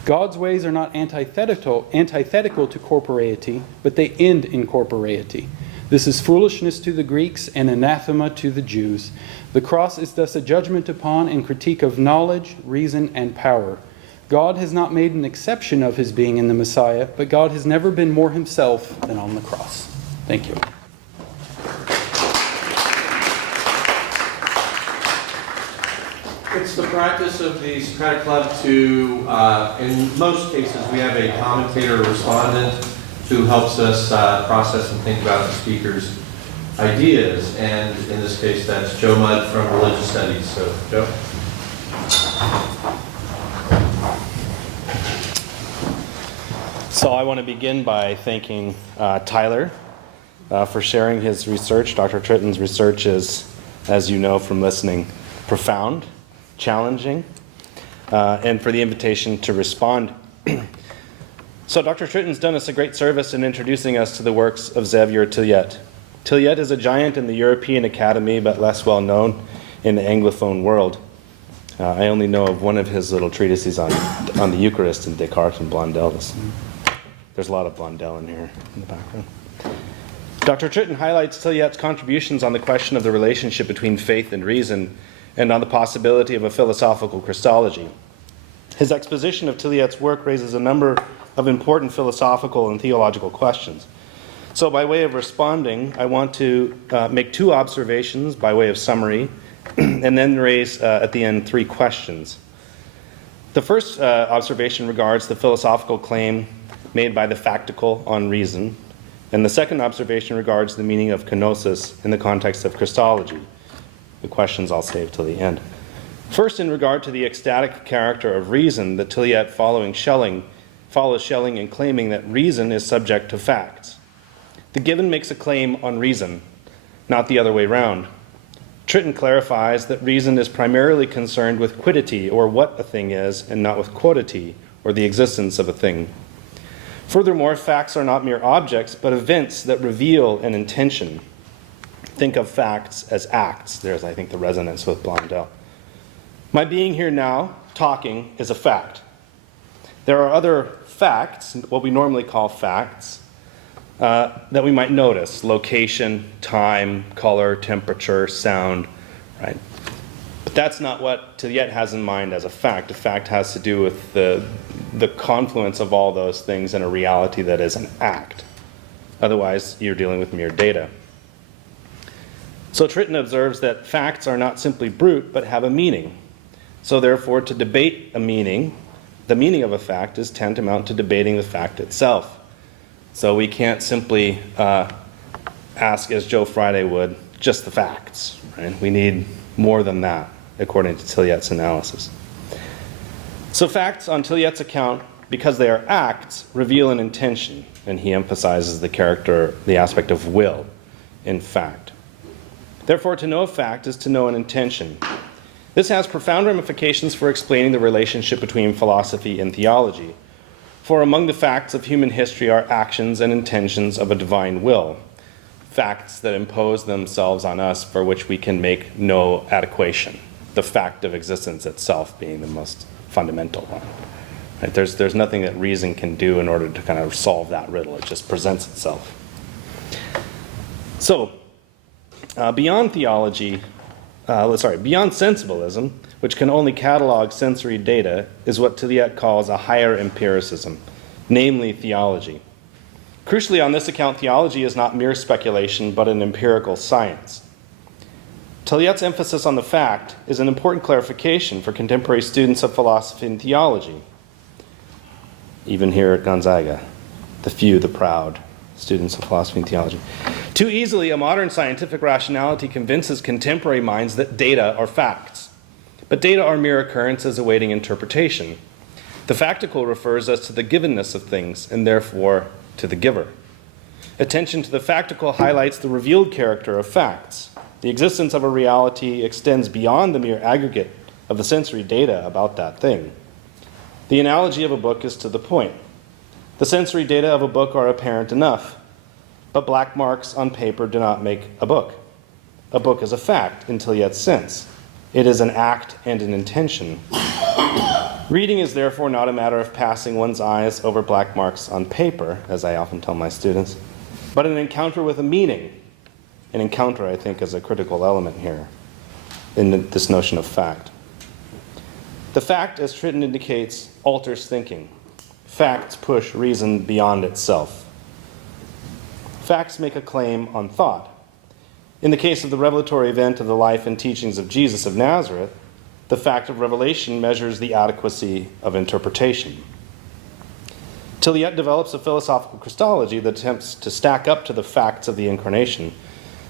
God's ways are not antithetical to corporeity, but they end in corporeity. This is foolishness to the Greeks and anathema to the Jews. The cross is thus a judgment upon and critique of knowledge, reason, and power. God has not made an exception of his being in the Messiah, but God has never been more himself than on the cross. Thank you. It's the practice of the Socratic Club to, in most cases, we have a commentator or respondent who helps us process and think about the speaker's ideas. And in this case, that's Joe Mudd from Religious Studies. So, Joe? So I want to begin by thanking Tyler for sharing his research. Dr. Tritten's research is, as you know from listening, profound, challenging, and for the invitation to respond. So Dr. Tritten's done us a great service in introducing us to the works of Xavier Tilliette. Tilliette is a giant in the European Academy, but less well known in the Anglophone world. I only know of one of his little treatises on the Eucharist and Descartes and Blondel. There's a lot of Blondel in here in the background. Dr. Tritten highlights Tilliette's contributions on the question of the relationship between faith and reason and on the possibility of a philosophical Christology. His exposition of Tilliette's work raises a number of important philosophical and theological questions. So by way of responding, I want to make two observations by way of summary and then raise at the end three questions. The first observation regards the philosophical claim made by the factical on reason, and the second observation regards the meaning of kenosis in the context of Christology. The questions I'll save till the end. First, in regard to the ecstatic character of reason, that Tilliette follows Schelling in claiming that reason is subject to facts. The given makes a claim on reason, not the other way round. Tritten clarifies that reason is primarily concerned with quiddity, or what a thing is, and not with quodity, or the existence of a thing. Furthermore, facts are not mere objects, but events that reveal an intention. Think of facts as acts. There's, I think, the resonance with Blondel. My being here now, talking, is a fact. There are other facts, what we normally call facts, that we might notice: location, time, color, temperature, sound, right? But that's not what Tilliette has in mind as a fact. A fact has to do with the confluence of all those things in a reality that is an act. Otherwise, you're dealing with mere data. So Tritten observes that facts are not simply brute, but have a meaning. So therefore, to debate a meaning, the meaning of a fact, is tantamount to debating the fact itself. So we can't simply ask, as Joe Friday would, just the facts, right? We need more than that, according to Tilliette's analysis. So facts, on Tilliette's account, because they are acts, reveal an intention, and he emphasizes the aspect of will in fact. Therefore, to know a fact is to know an intention. This has profound ramifications for explaining the relationship between philosophy and theology. For among the facts of human history are actions and intentions of a divine will, facts that impose themselves on us for which we can make no adequation, the fact of existence itself being the most fundamental one. Right? There's nothing that reason can do in order to kind of solve that riddle. It just presents itself. So, beyond theology, beyond sensibilism, which can only catalog sensory data, is what Tilliette calls a higher empiricism, namely theology. Crucially, on this account, theology is not mere speculation, but an empirical science. Tilliette's emphasis on the fact is an important clarification for contemporary students of philosophy and theology. Even here at Gonzaga, the few, the proud students of philosophy and theology. Too easily, a modern scientific rationality convinces contemporary minds that data are facts. But data are mere occurrences awaiting interpretation. The factical refers us to the givenness of things, and therefore to the giver. Attention to the factical highlights the revealed character of facts. The existence of a reality extends beyond the mere aggregate of the sensory data about that thing. The analogy of a book is to the point. The sensory data of a book are apparent enough, but black marks on paper do not make a book. A book is a fact in Tilliette's sense. It is an act and an intention. Reading is therefore not a matter of passing one's eyes over black marks on paper, as I often tell my students, but an encounter with a meaning. An encounter, I think, is a critical element here in this notion of fact. The fact, as Tritten indicates, alters thinking. Facts push reason beyond itself. Facts make a claim on thought. In the case of the revelatory event of the life and teachings of Jesus of Nazareth, the fact of revelation measures the adequacy of interpretation. Tilliette develops a philosophical Christology that attempts to stack up to the facts of the incarnation.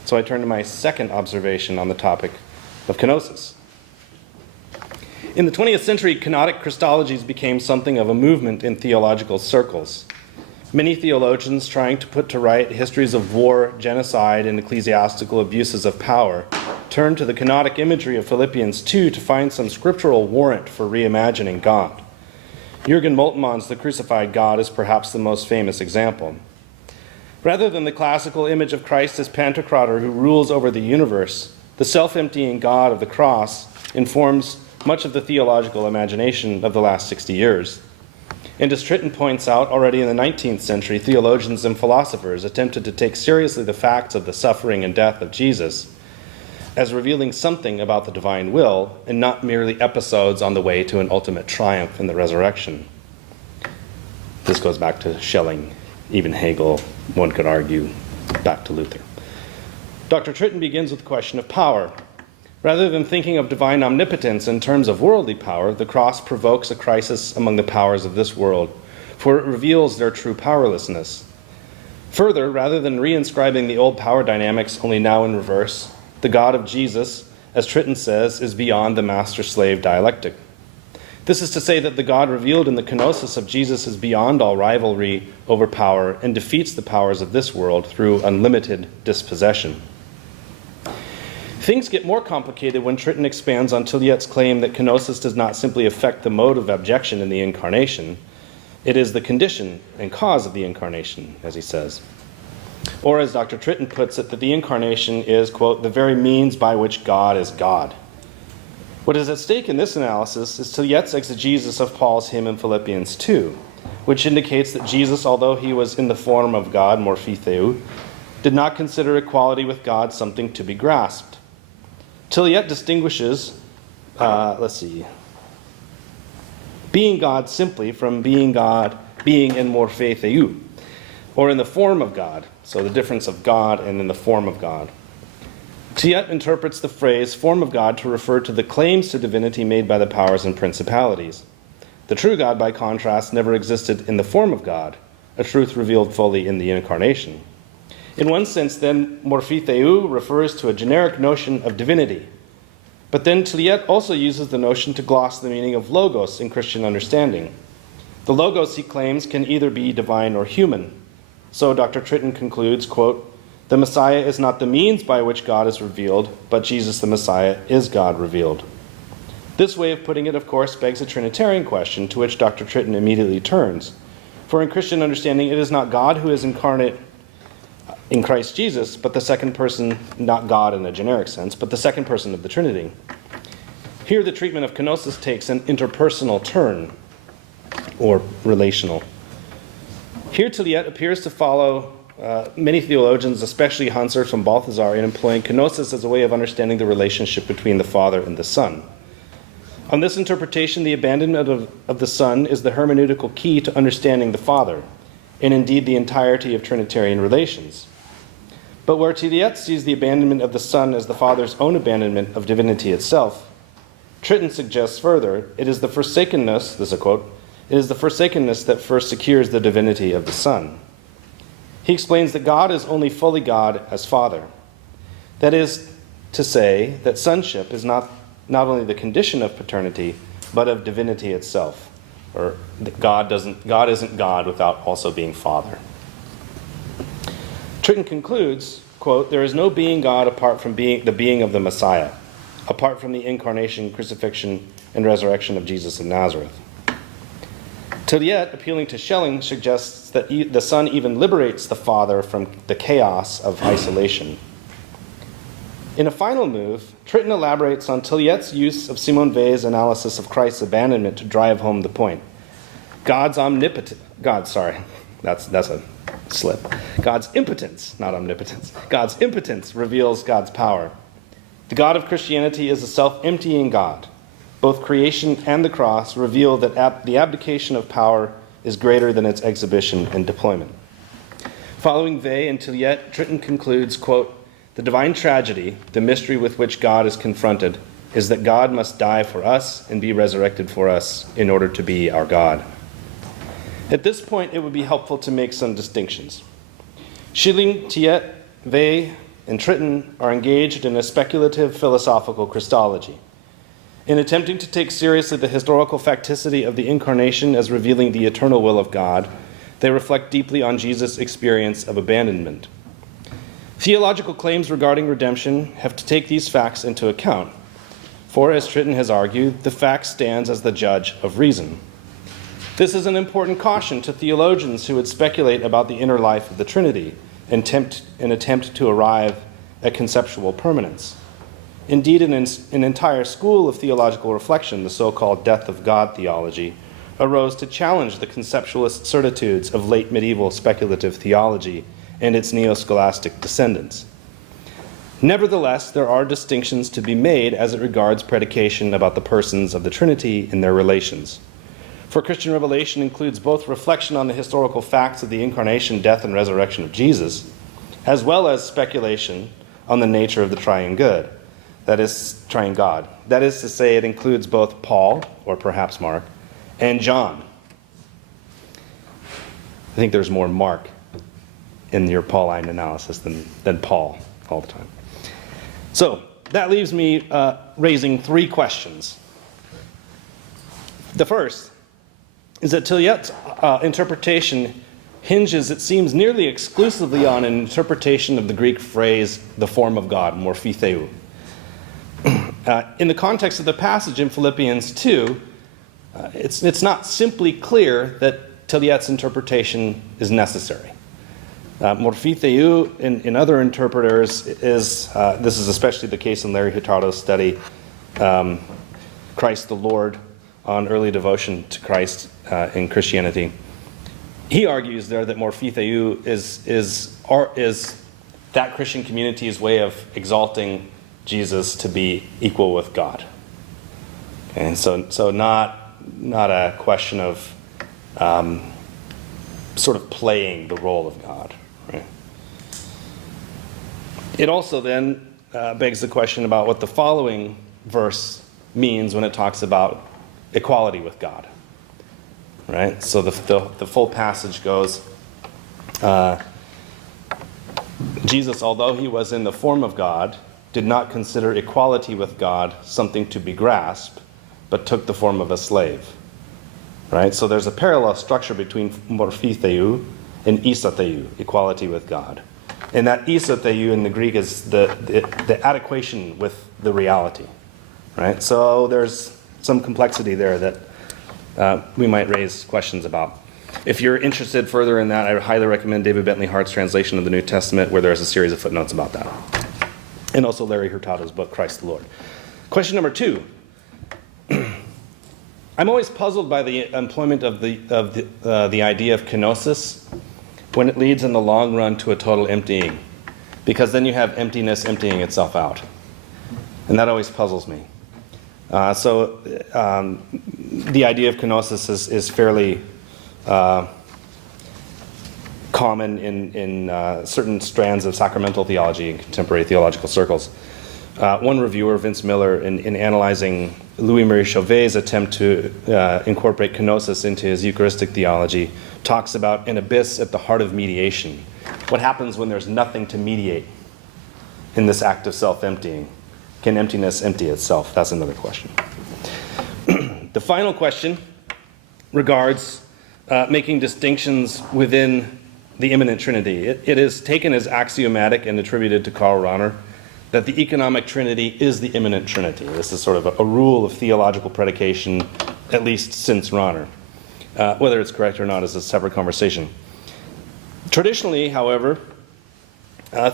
So I turn to my second observation on the topic of kenosis. In the 20th century, kenotic Christologies became something of a movement in theological circles. Many theologians trying to put to right histories of war, genocide, and ecclesiastical abuses of power turned to the kenotic imagery of Philippians 2 to find some scriptural warrant for reimagining God. Jürgen Moltmann's The Crucified God is perhaps the most famous example. Rather than the classical image of Christ as Pantocrator who rules over the universe, the self-emptying God of the cross informs much of the theological imagination of the last 60 years. And as Tritten points out, already in the 19th century, theologians and philosophers attempted to take seriously the facts of the suffering and death of Jesus as revealing something about the divine will and not merely episodes on the way to an ultimate triumph in the resurrection. This goes back to Schelling, even Hegel, one could argue, back to Luther. Dr. Tritten begins with the question of power. Rather than thinking of divine omnipotence in terms of worldly power, the cross provokes a crisis among the powers of this world, for it reveals their true powerlessness. Further, rather than reinscribing the old power dynamics only now in reverse, the God of Jesus, as Tritten says, is beyond the master-slave dialectic. This is to say that the God revealed in the kenosis of Jesus is beyond all rivalry over power and defeats the powers of this world through unlimited dispossession. Things get more complicated when Tritten expands on Tilliette's claim that kenosis does not simply affect the mode of abjection in the incarnation. It is the condition and cause of the incarnation, as he says. Or as Dr. Tritten puts it, that the incarnation is, quote, the very means by which God is God. What is at stake in this analysis is Tilliette's exegesis of Paul's hymn in Philippians 2, which indicates that Jesus, although he was in the form of God, morphe theou, did not consider equality with God something to be grasped. Tilliette distinguishes, being God simply from being God, being in morphe theou, or in the form of God, so the difference of God and in the form of God. Tilliette interprets the phrase form of God to refer to the claims to divinity made by the powers and principalities. The true God, by contrast, never existed in the form of God, a truth revealed fully in the incarnation. In one sense, then, morphe theou refers to a generic notion of divinity. But then Tilliette also uses the notion to gloss the meaning of logos in Christian understanding. The logos, he claims, can either be divine or human. So Dr. Tritten concludes, quote, the Messiah is not the means by which God is revealed, but Jesus the Messiah is God revealed. This way of putting it, of course, begs a Trinitarian question to which Dr. Tritten immediately turns. For in Christian understanding, it is not God who is incarnate in Christ Jesus, but the second person, not God in a generic sense, but the second person of the Trinity. Here the treatment of kenosis takes an interpersonal turn, or relational. Here Tilliette appears to follow many theologians, especially Hunser from Balthasar, in employing kenosis as a way of understanding the relationship between the Father and the Son. On this interpretation, the abandonment of the Son is the hermeneutical key to understanding the Father, and indeed the entirety of Trinitarian relations. But where Tilliette sees the abandonment of the Son as the Father's own abandonment of divinity itself, Tritten suggests further, it is the forsakenness, this is a quote, it is the forsakenness that first secures the divinity of the Son. He explains that God is only fully God as Father. That is to say that sonship is not only the condition of paternity, but of divinity itself. Or that God isn't God without also being Father. Tritten concludes, quote, there is no being God apart from the being of the Messiah, apart from the incarnation, crucifixion, and resurrection of Jesus of Nazareth. Tilliette, appealing to Schelling, suggests that the Son even liberates the Father from the chaos of isolation. In a final move, Tritten elaborates on Tilliette's use of Simone Weil's analysis of Christ's abandonment to drive home the point. God's impotence, not omnipotence. God's impotence reveals God's power. The God of Christianity is a self-emptying God. Both creation and the cross reveal that the abdication of power is greater than its exhibition and deployment. Following Weil and Tilliette, Tritten concludes, quote, the divine tragedy, the mystery with which God is confronted, is that God must die for us and be resurrected for us in order to be our God. At this point, it would be helpful to make some distinctions. Schilling, Tilliette, Weil, and Tritten are engaged in a speculative philosophical Christology. In attempting to take seriously the historical facticity of the incarnation as revealing the eternal will of God, they reflect deeply on Jesus' experience of abandonment. Theological claims regarding redemption have to take these facts into account, for, as Tritten has argued, the fact stands as the judge of reason. This is an important caution to theologians who would speculate about the inner life of the Trinity and attempt to arrive at conceptual permanence. Indeed, an entire school of theological reflection, the so-called death of God theology, arose to challenge the conceptualist certitudes of late medieval speculative theology and its neo-scholastic descendants. Nevertheless, there are distinctions to be made as it regards predication about the persons of the Trinity and their relations. For Christian revelation includes both reflection on the historical facts of the incarnation, death, and resurrection of Jesus, as well as speculation on the nature of the triune good. That is, triune God. That is to say, it includes both Paul, or perhaps Mark, and John. I think there's more Mark in your Pauline analysis than Paul all the time. So, that leaves me raising three questions. The first is that Tilliette's interpretation hinges, it seems, nearly exclusively on an interpretation of the Greek phrase, the form of God, morphitheu. In the context of the passage in Philippians 2, it's not simply clear that Tilliette's interpretation is necessary. Morphitheu in other interpreters is, this is especially the case in Larry Hurtado's study, Christ the Lord, on early devotion to Christ in Christianity. He argues there that morphitheu is that Christian community's way of exalting Jesus to be equal with God. And so not a question of sort of playing the role of God. Right? It also then begs the question about what the following verse means when it talks about equality with God. Right? So the full passage goes, Jesus, although he was in the form of God, did not consider equality with God something to be grasped, but took the form of a slave. Right? So there's a parallel structure between morphitheu and isotheu, equality with God. And that isotheu in the Greek is the adequation with the reality. Right? So there's some complexity there that we might raise questions about. If you're interested further in that, I highly recommend David Bentley Hart's translation of the New Testament, where there's a series of footnotes about that. And also Larry Hurtado's book, Christ the Lord. Question number 2. I'm always puzzled by the employment of the idea of kenosis when it leads in the long run to a total emptying, because then you have emptiness emptying itself out. And that always puzzles me. So the idea of kenosis is fairly common in certain strands of sacramental theology in contemporary theological circles. One reviewer, Vince Miller, in analyzing Louis-Marie Chauvet's attempt to incorporate kenosis into his Eucharistic theology, talks about an abyss at the heart of mediation. What happens when there's nothing to mediate in this act of self-emptying? Can emptiness empty itself? That's another question. The final question regards making distinctions within the immanent Trinity. It is taken as axiomatic and attributed to Karl Rahner that the economic Trinity is the immanent Trinity. This is sort of a rule of theological predication, at least since Rahner. Whether it's correct or not is a separate conversation. Traditionally, however,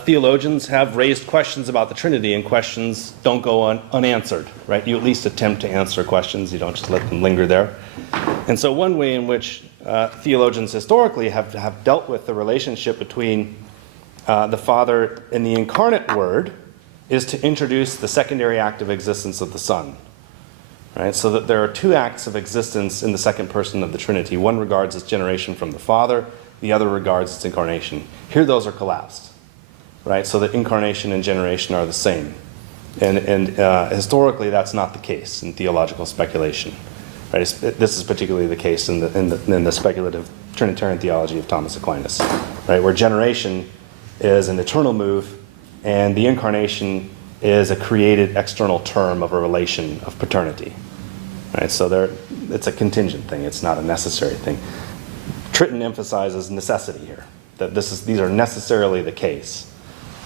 theologians have raised questions about the Trinity, and questions don't go unanswered, right? You at least attempt to answer questions. You don't just let them linger there. And so one way in which theologians historically have dealt with the relationship between the Father and the incarnate Word is to introduce the secondary act of existence of the Son. Right? So that there are two acts of existence in the second person of the Trinity. One regards its generation from the Father, the other regards its incarnation. Here those are collapsed. Right? So that incarnation and generation are the same. And historically that's not the case in theological speculation. Right? This is particularly the case in the speculative Trinitarian theology of Thomas Aquinas, right? Where generation is an eternal move and the incarnation is a created external term of a relation of paternity. Right? So it's a contingent thing. It's not a necessary thing. Tritten emphasizes necessity here, that these are necessarily the case.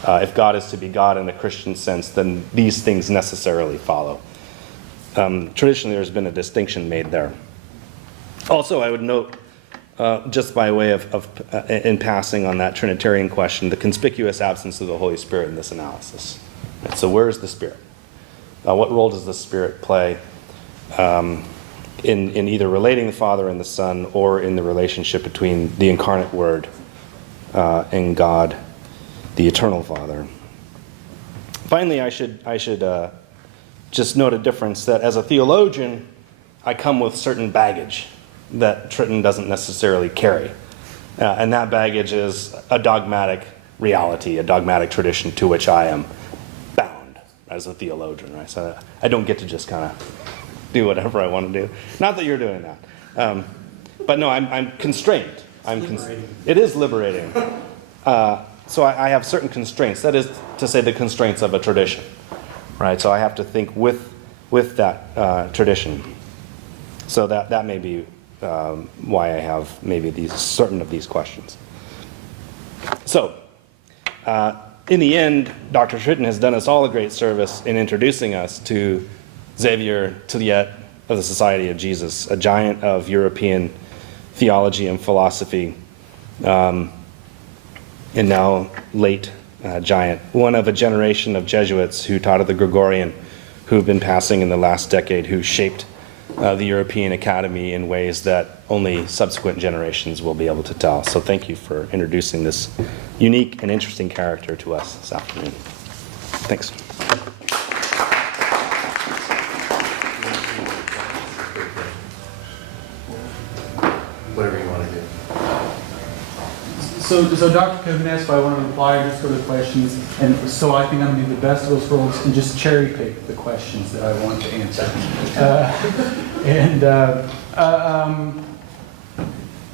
If God is to be God in the Christian sense, then these things necessarily follow. Traditionally, there's been a distinction made there. Also, I would note, just by way of in passing on that Trinitarian question, the conspicuous absence of the Holy Spirit in this analysis. Right? So where is the Spirit? What role does the Spirit play in either relating the Father and the Son or in the relationship between the incarnate Word and God, the eternal Father? Finally, I should just note a difference, that as a theologian, I come with certain baggage that Tritten doesn't necessarily carry. And that baggage is a dogmatic reality, a dogmatic tradition to which I am bound as a theologian. Right? So I don't get to just kind of do whatever I want to do. Not that you're doing that. But no, I'm constrained. It is liberating. So I have certain constraints. That is to say, the constraints of a tradition. right? So I have to think with that tradition. So that may be why I have maybe these certain of these questions. So, in the end, Dr. Tritten has done us all a great service in introducing us to Xavier Tilliette of the Society of Jesus, a giant of European theology and philosophy, and now late giant, one of a generation of Jesuits who taught at the Gregorian, who have been passing in the last decade, who shaped the European Academy in ways that only subsequent generations will be able to tell. So thank you for introducing this unique and interesting character to us this afternoon. Thanks. Whatever you want to do. So Dr. Cohen asked if I want to reply to sort of questions, and so I think I'm going to do the best of those roles and just cherry pick the questions that I want to answer.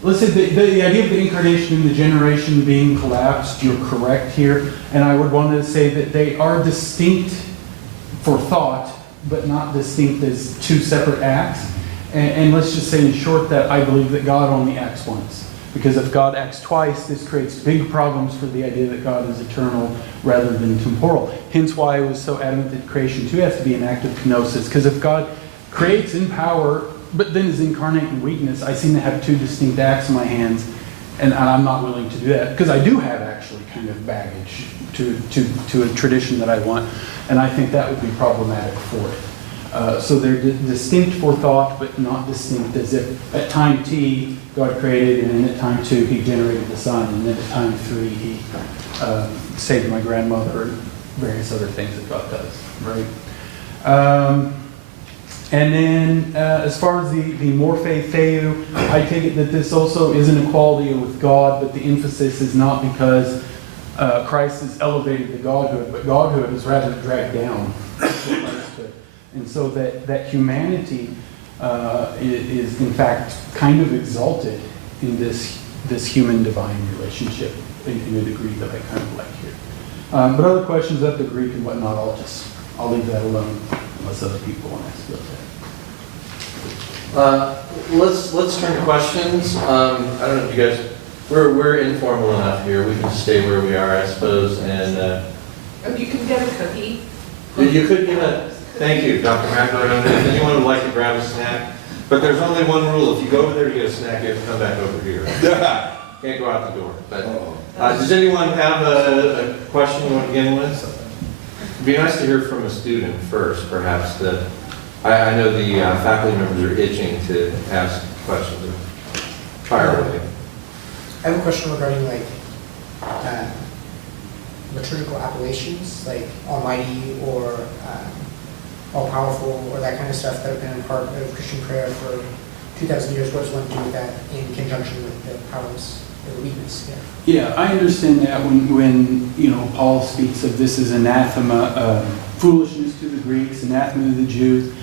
Let's say the idea of the incarnation and the generation being collapsed, you're correct here, and I would want to say that they are distinct for thought, but not distinct as two separate acts. And let's just say in short that I believe that God only acts once. Because if God acts twice, this creates big problems for the idea that God is eternal rather than temporal. Hence why I was so adamant that creation too has to be an act of kenosis. Because if God creates in power, but then is incarnate in weakness, I seem to have two distinct acts in my hands, and I'm not willing to do that. Because I do have actually kind of baggage to a tradition that I want, and I think that would be problematic for it. So they're distinct for thought, but not distinct as if at time t, God created, and then at time 2, he generated the sun, and then at time 3, he saved my grandmother, and various other things that God does, right? And then as far as the morphe theou, I take it that this also is an equality with God, but the emphasis is not because Christ has elevated the Godhood, but Godhood is rather dragged down. And so that humanity is in fact kind of exalted in this human-divine relationship in a degree that I kind of like here. But other questions of the Greek and whatnot, I'll leave that alone unless other people want to ask about that. Let's turn to questions. I don't know if you guys, we're informal enough here. We can stay where we are, I suppose. And You can get a cookie. you could give a. Thank you, Dr. McElroy. If anyone would like to grab a snack, but there's only one rule: if you go over there to get a snack, you have to come back over here. Can't go out the door. But does anyone have a question you want to begin with? It'd be nice to hear from a student first, perhaps. That I know the faculty members are itching to ask questions. Fire away. I have a question regarding liturgical appellations, like Almighty or all-powerful, or that kind of stuff that have been a part of Christian prayer for 2,000 years. What does one do with that in conjunction with the powers or the weakness? Yeah, I understand that when Paul speaks of this as anathema, foolishness to the Greeks, anathema to the Jews,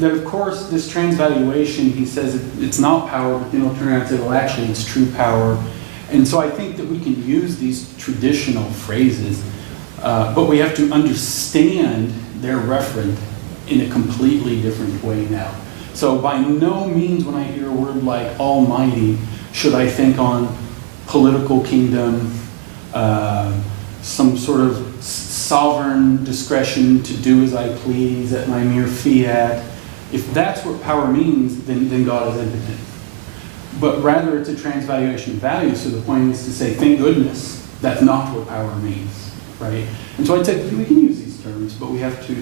that of course this transvaluation, he says it's not power, but then he'll turn around and say, well, actually it's true power. And so I think that we can use these traditional phrases, but we have to understand their referent in a completely different way now. So by no means when I hear a word like almighty, should I think on political kingdom, some sort of sovereign discretion to do as I please at my mere fiat. If that's what power means, then God is impotent. But rather it's a transvaluation of value, so the point is to say, thank goodness, that's not what power means, right? And so I'd say we can use these terms, but we have to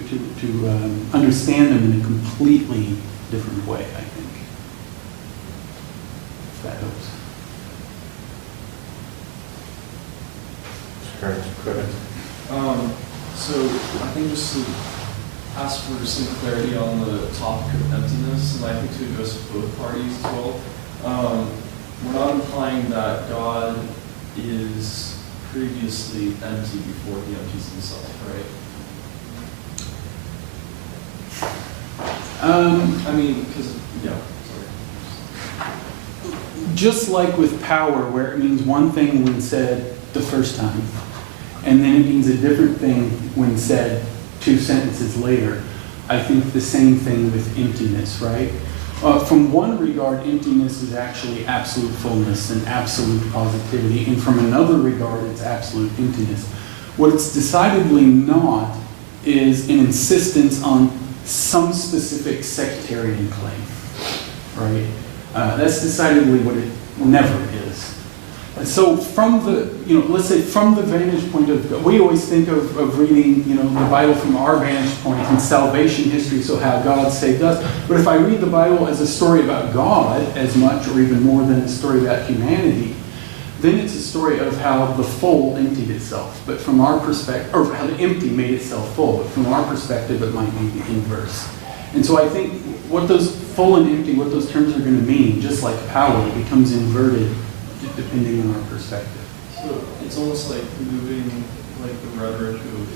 understand them in a completely different way, I think. If that helps. So I think just to ask for some clarity on the topic of emptiness, and I think to address both parties as well. We're not implying that God is previously empty before he empties himself, right? I mean, because, yeah, sorry. Just like with power, where it means one thing when said the first time, and then it means a different thing when said 2 sentences later. I think the same thing with emptiness, right? From one regard, emptiness is actually absolute fullness and absolute positivity, and from another regard, it's absolute emptiness. What it's decidedly not is an insistence on some specific sectarian claim, right? That's decidedly what it never is. And so from the, let's say from the vantage point of, we always think of reading, the Bible from our vantage point and salvation history, so how God saved us. But if I read the Bible as a story about God as much or even more than a story about humanity, then it's a story of how the full emptied itself. But from our perspective, or how the empty made itself full. But from our perspective, it might be the inverse. And so I think what those full and empty, what those terms are going to mean, just like power, it becomes inverted depending on our perspective. So it's almost like moving like the rhetoric of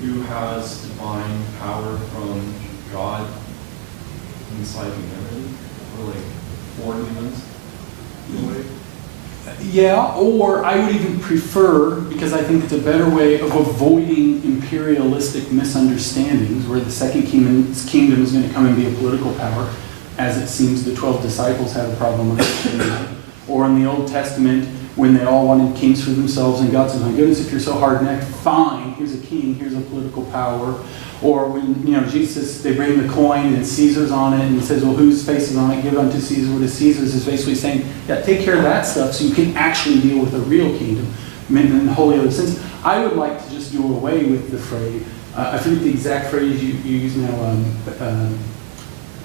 who has divine power from God inside humanity, or like for humans in a way. Yeah, or I would even prefer, because I think it's a better way of avoiding imperialistic misunderstandings, where the second kingdom is going to come and be a political power, as it seems the 12 disciples had a problem understanding. Or in the Old Testament, when they all wanted kings for themselves, and God says, my goodness, if you're so hard-necked, fine, here's a king, here's a political power. Or when, Jesus, they bring the coin and Caesar's on it, and he says, well, whose face is on it? Give unto Caesar what is Caesar's, is basically saying, yeah, take care of that stuff so you can actually deal with a real kingdom, in the wholly other sense. I would like to just do away with the phrase, I forget the exact phrase you use now,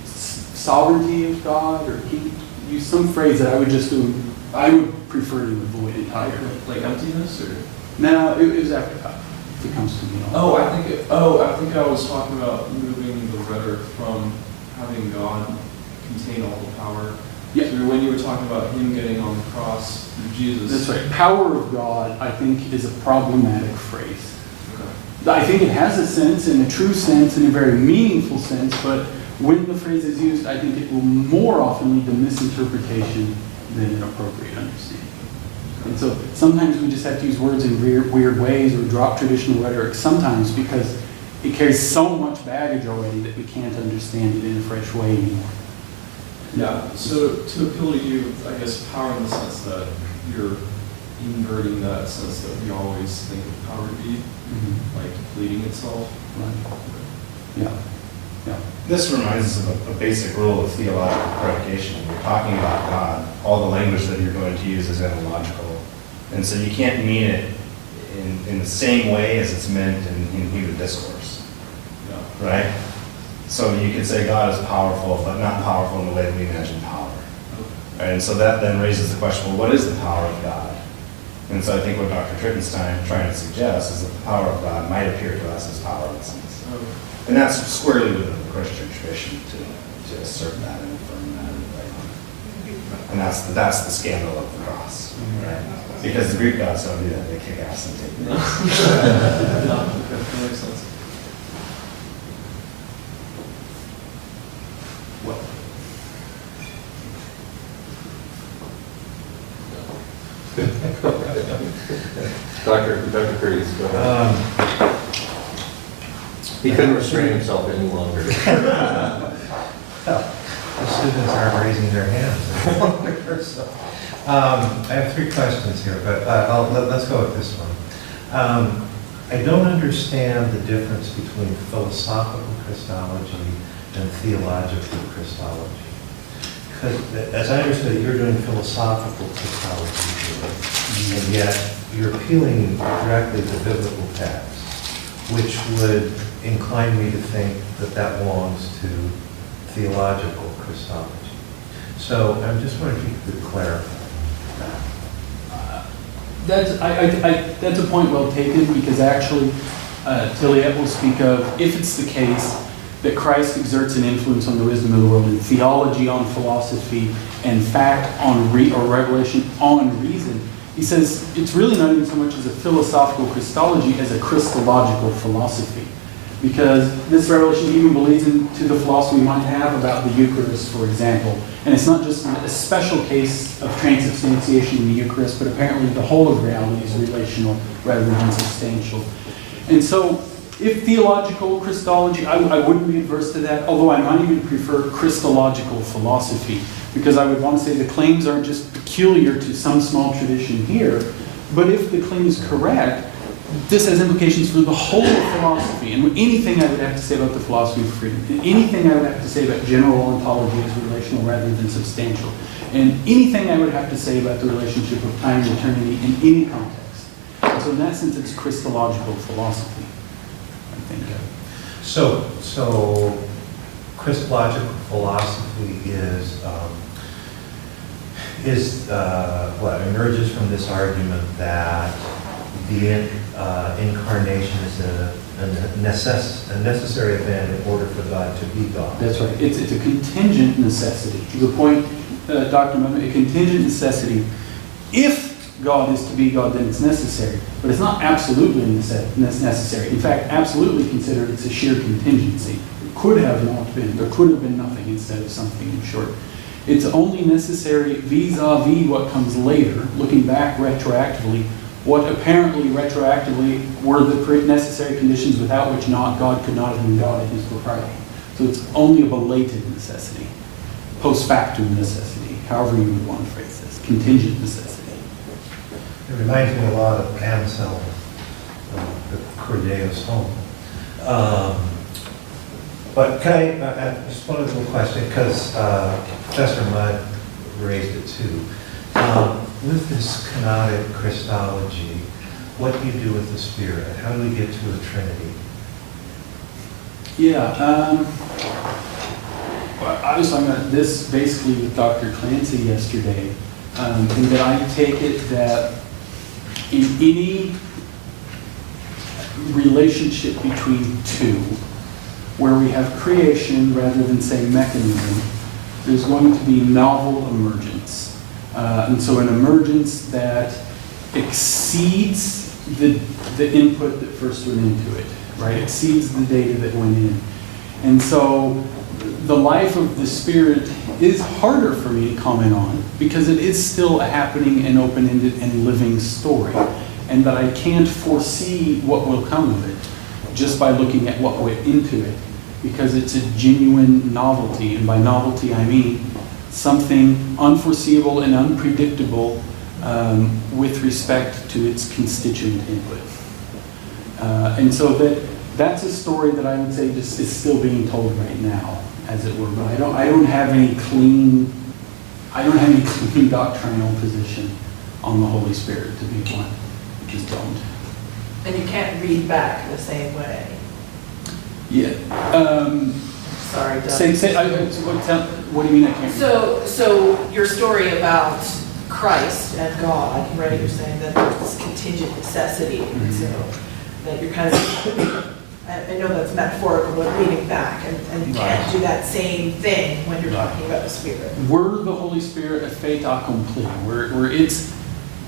sovereignty of God, or use some phrase that I would just do, I would prefer to avoid entirely. Like emptiness, or? No, it was after God. It comes to me. I think I was talking about moving the rhetoric from having God contain all the power. Yeah. So when you were talking about him getting on the cross through Jesus. That's right. Power of God, I think, is a problematic phrase. Okay. I think it has a sense, in a true sense, in a very meaningful sense, but when the phrase is used, I think it will more often lead to misinterpretation than an appropriate understanding. And so sometimes we just have to use words in weird ways or drop traditional rhetoric sometimes because it carries so much baggage already that we can't understand it in a fresh way anymore. Yeah, so to appeal to you, I guess power in the sense that you're inverting that sense that we always think of power to be, like depleting itself. Right. Yeah. Yeah. This reminds us of a basic rule of theological predication. When you're talking about God, all the language that you're going to use is etymological. And so you can't mean it in the same way as it's meant in human discourse. Yeah. Right? So you could say God is powerful, but not powerful in the way that we imagine power. Right? And so that then raises the question, well, what is the power of God? And so I think what Dr. Tritten's trying to suggest is that the power of God might appear to us as powerlessness. Okay. And that's squarely within the Christian tradition to assert that and affirm that. Right? And that's the scandal of the cross. Right? Because the Greek gods don't do that. They kick ass and take names. Okay, that makes sense. Well. Dr. Curtis, go ahead. He couldn't restrain himself any longer. The students aren't raising their hands any longer, so. I have 3 questions here, but let's go with this one. I don't understand the difference between philosophical Christology and theological Christology. Because as I understood it, you're doing philosophical Christology, and yet you're appealing directly to biblical texts, which would incline me to think that that belongs to theological Christology. So I'm just wondering if you could clarify that. That's a point well taken, because actually Tilliette will speak of, if it's the case that Christ exerts an influence on the wisdom of the world, and theology on philosophy, and fact on or revelation on reason, he says it's really not even so much as a philosophical Christology as a Christological philosophy. Because this revelation even bleeds into the philosophy we might have about the Eucharist, for example. And it's not just a special case of transubstantiation in the Eucharist, but apparently the whole of reality is relational rather than substantial. And so If theological, Christology, I wouldn't be adverse to that, although I might even prefer Christological philosophy, because I would want to say the claims aren't just peculiar to some small tradition here, but if the claim is correct, this has implications for the whole of philosophy. And anything I would have to say about the philosophy of freedom, anything I would have to say about general ontology as relational rather than substantial, and anything I would have to say about the relationship of time and eternity in any context. And so in that sense, it's Christological philosophy, I think. So Christological philosophy what emerges from this argument that the incarnation is a necessary event in order for God to be God. That's right. It's a contingent necessity. To the point, Dr. Muhammad, a contingent necessity. If God is to be God, then it's necessary. But it's not absolutely necessary. In fact, absolutely considered it's a sheer contingency. It could have not been. There could have been nothing instead of something, in short. It's only necessary vis-a-vis what comes later, looking back retroactively, what apparently retroactively were the necessary conditions without which God could not have been God in his propriety. So it's only a belated necessity, post factum necessity, however you would want to phrase this, contingent necessity. It reminds me a lot of Anselm, the Cordeus home. But can I just one little question, because Professor Mudd raised it too. With this kenotic Christology, what do you do with the Spirit? How do we get to a Trinity? Yeah, I was talking about this basically with Dr. Clancy yesterday, and that I take it that in any relationship between two, where we have creation rather than, say, mechanism, there's going to be novel emergence. And so an emergence that exceeds the input that first went into it, right? Exceeds the data that went in. And so the life of the Spirit is harder for me to comment on because it is still a happening and open-ended and living story. And that I can't foresee what will come of it just by looking at what went into it, because it's a genuine novelty. And by novelty, I mean something unforeseeable and unpredictable with respect to its constituent input. And so that's a story that I would say just is still being told right now, as it were. But I don't have any clean doctrinal position on the Holy Spirit, to be blunt. I just don't. And you can't read back the same way. Yeah. Sorry, Doug. What do you mean I can't? So your story about Christ and God, right? You're saying that there's this contingent necessity, and so that you're kind of, I know that's metaphorical, but reading back, and you can't do that same thing when you're talking about the Spirit. Were the Holy Spirit a fait accompli, were its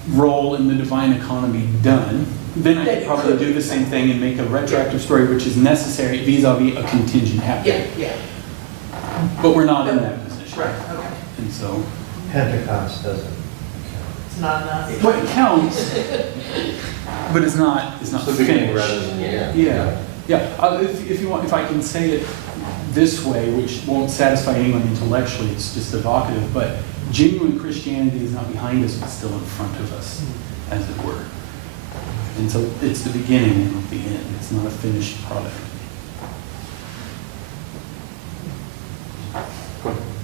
role in the divine economy done, then I could probably do the same thing and make a retroactive story which is necessary vis-a-vis a contingent happening. Yeah. But we're not in that position. Right, okay. And so, Pentecost doesn't count. It's not enough. well, it counts, but it's not It's the beginning finished. rather than the end. Yeah. If you want, if I can say it this way, which won't satisfy anyone intellectually, it's just evocative, but genuine Christianity is not behind us, but still in front of us, as it were. And so it's the beginning and not the end. It's not a finished product.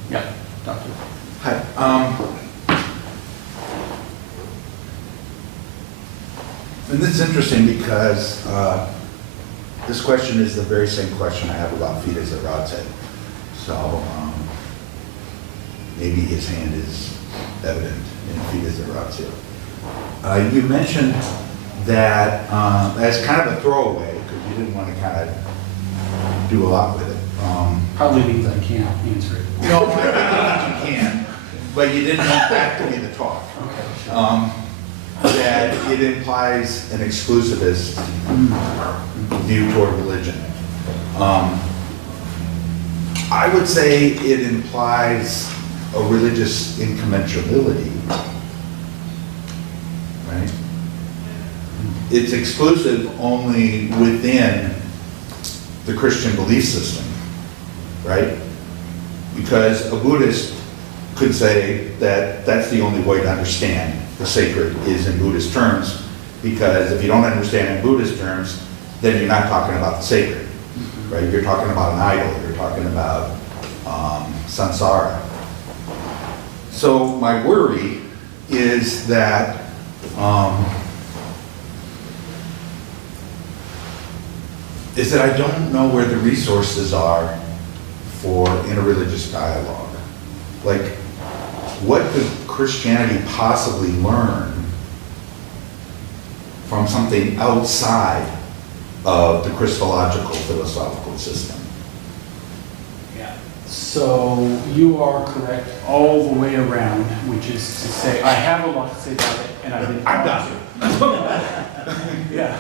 Yeah, Doctor. Hi. And this is interesting because this question is the very same question I have about Fides at Rod's. So maybe his hand is evident in Fides at Rod's. You mentioned that as kind of a throwaway, because you didn't want to kind of do a lot with it. Probably means I can't answer it. No, I think you can, but you didn't want that to be the talk. Okay. That it implies an exclusivist view toward religion. I would say it implies a religious incommensurability, right? It's exclusive only within the Christian belief system, right? Because a Buddhist could say that that's the only way to understand the sacred is in Buddhist terms, because if you don't understand in Buddhist terms, then you're not talking about the sacred, right? You're talking about an idol, you're talking about samsara. So my worry is that I don't know where the resources are for interreligious dialogue. Like, what could Christianity possibly learn from something outside of the Christological philosophical system? Yeah. So you are correct all the way around, which is to say, I have a lot to say about it, and I didn't. I'm done. Yeah.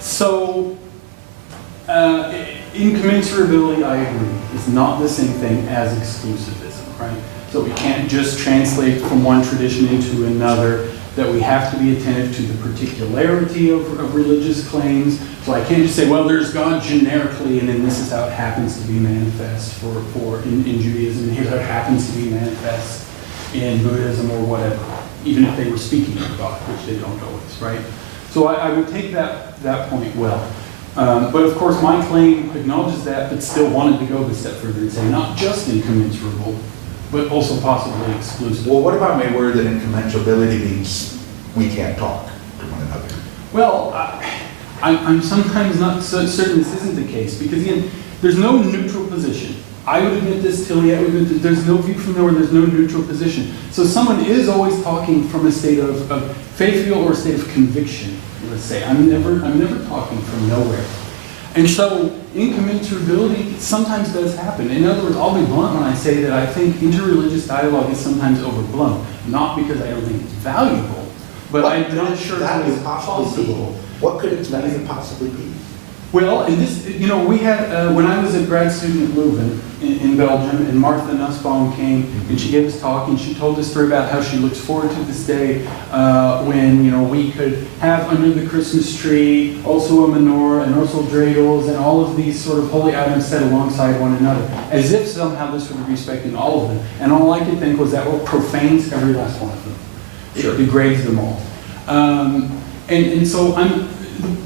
So, incommensurability, I agree, is not the same thing as exclusivism, right? So we can't just translate from one tradition into another, that we have to be attentive to the particularity of religious claims. So I can't just say, well, there's God generically, and then this is how it happens to be manifest in Judaism, and here's how it happens to be manifest in Buddhism or whatever, even if they were speaking of God, which they don't always, right? So I would take that point well. But of course, my claim acknowledges that, but still wanted to go a step further and say not just incommensurable, but also possibly exclusive. Well, what about my word that incommensurability means we can't talk to one another? Well, I'm sometimes not so certain this isn't the case, because again, there's no neutral position. I would admit this, Tilliette would admit that there's no view from there where there's no neutral position. So someone is always talking from a state of faith or a state of conviction, let's say. I'm never talking from nowhere. And so incommensurability sometimes does happen. In other words, I'll be blunt when I say that I think interreligious dialogue is sometimes overblown. Not because I don't think it's valuable, but I'm not sure it's possible. What could its value possibly be? Well, and this, we had, when I was a grad student at Leuven in Belgium, and Martha Nussbaum came, and she gave us a talk, and she told this story about how she looks forward to this day when, we could have under the Christmas tree also a menorah and also dreidels and all of these sort of holy items set alongside one another, as if somehow this would be respecting all of them. And all I could think was that profanes every last one of them. Sure. It degrades them all. And so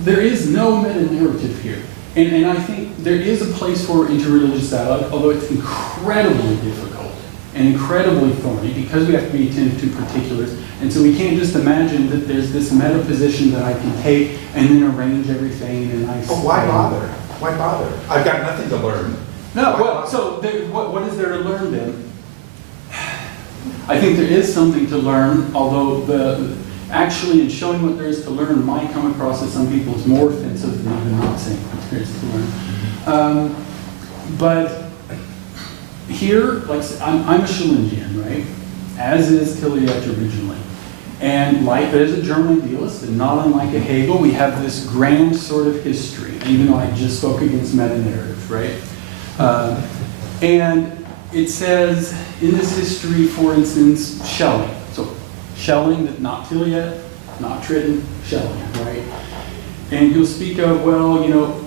there is no meta-narrative here. And I think there is a place for interreligious dialogue, although it's incredibly difficult and incredibly thorny because we have to be attentive to particulars. And so we can't just imagine that there's this meta position that I can take and then arrange everything and I But why bother? Why bother? I've got nothing to learn. No, well, so what is there to learn then? I think there is something to learn, although actually, in showing what there is to learn might come across to some people as more offensive than even not saying what there is to learn. But here, like I'm a Schellingian, right? As is Tilliette originally. And like there's a German idealist, and not unlike a Hegel, we have this grand sort of history, even though I just spoke against meta-narrative, right? And it says in this history, for instance, Schelling. Schelling, not Tilliette, not Tritten, Schelling, right? And he'll speak of,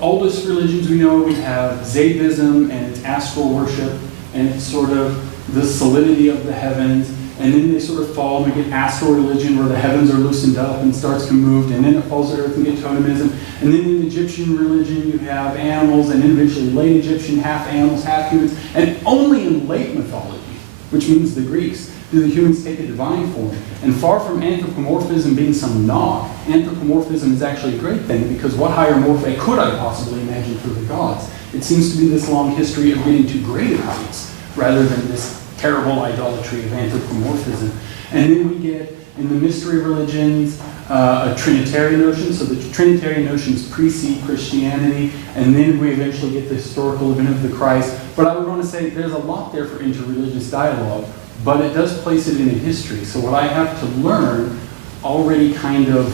oldest religions we know, we have Zaydism and its astral worship, and it's sort of the solidity of the heavens, and then they sort of fall, and we get astral religion where the heavens are loosened up and starts to move, and then it falls to earth and get totemism. And then in Egyptian religion you have animals, and then eventually late Egyptian, half animals, half humans, and only in late mythology, which means the Greeks, do the humans take a divine form. And far from anthropomorphism being some knock, anthropomorphism is actually a great thing, because what higher morphe could I possibly imagine for the gods? It seems to be this long history of getting to greater heights, rather than this terrible idolatry of anthropomorphism. And then we get, in the mystery religions, a Trinitarian notion. So the Trinitarian notions precede Christianity, and then we eventually get the historical event of the Christ. But I would want to say there's a lot there for interreligious dialogue, but it does place it in a history. So what I have to learn already kind of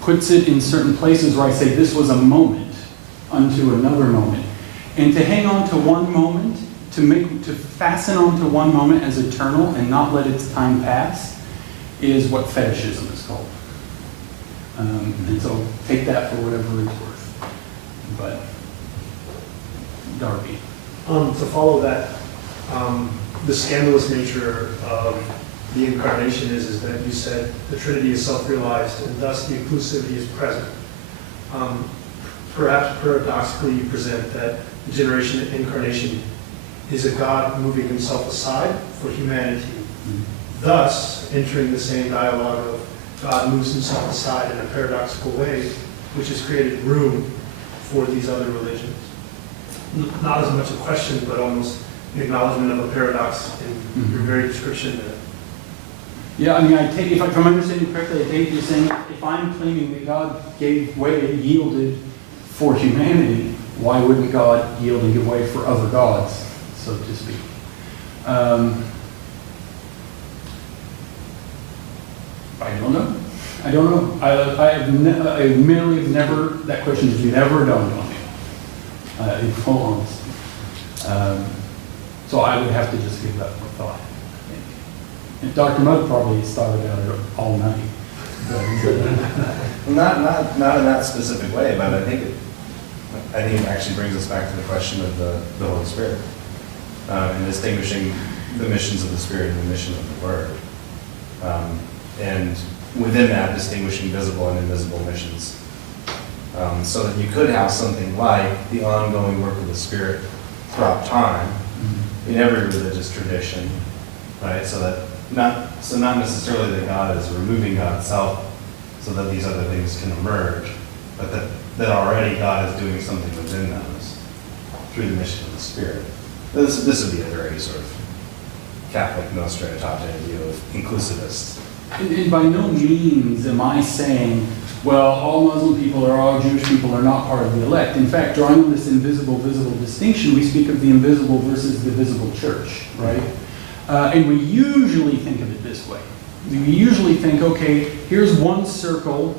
puts it in certain places where I say this was a moment unto another moment. And to hang on to one moment, to fasten onto one moment as eternal and not let its time pass, is what fetishism is called. And so take that for whatever it's worth. But, Darby. To follow that, the scandalous nature of the incarnation is that you said the Trinity is self-realized and thus the inclusivity is present. Perhaps paradoxically you present that the generation and incarnation is a God moving himself aside for humanity, thus entering the same dialogue of God moves himself aside in a paradoxical way, which has created room for these other religions. Not as much a question, but almost an acknowledgement of a paradox in your very description there. Yeah, I mean, if I'm understanding correctly, I take you're saying if I'm claiming that God gave way, yielded for humanity, why wouldn't God yield and give way for other gods, so to speak? I don't know. I don't know. I merely have never, that question has never dawned on me, in full honesty. So I would have to just give that more thought. And Dr. Mudd probably has thought about it all night. Well, not in that specific way, but I think it actually brings us back to the question of the Holy Spirit, and distinguishing the missions of the Spirit and the mission of the Word. And within that, distinguishing visible and invisible missions. So that you could have something like the ongoing work of the Spirit throughout time in every religious tradition, right? So not necessarily that God is removing God's self so that these other things can emerge, but that already God is doing something within those through the mission of the Spirit. This would be a very sort of Catholic Nostra Aetate view of inclusivist. And by no means am I saying, well, all Muslim people or all Jewish people are not part of the elect. In fact, drawing this invisible-visible distinction, we speak of the invisible versus the visible church, right? And we usually think of it this way. We usually think, okay, here's one circle,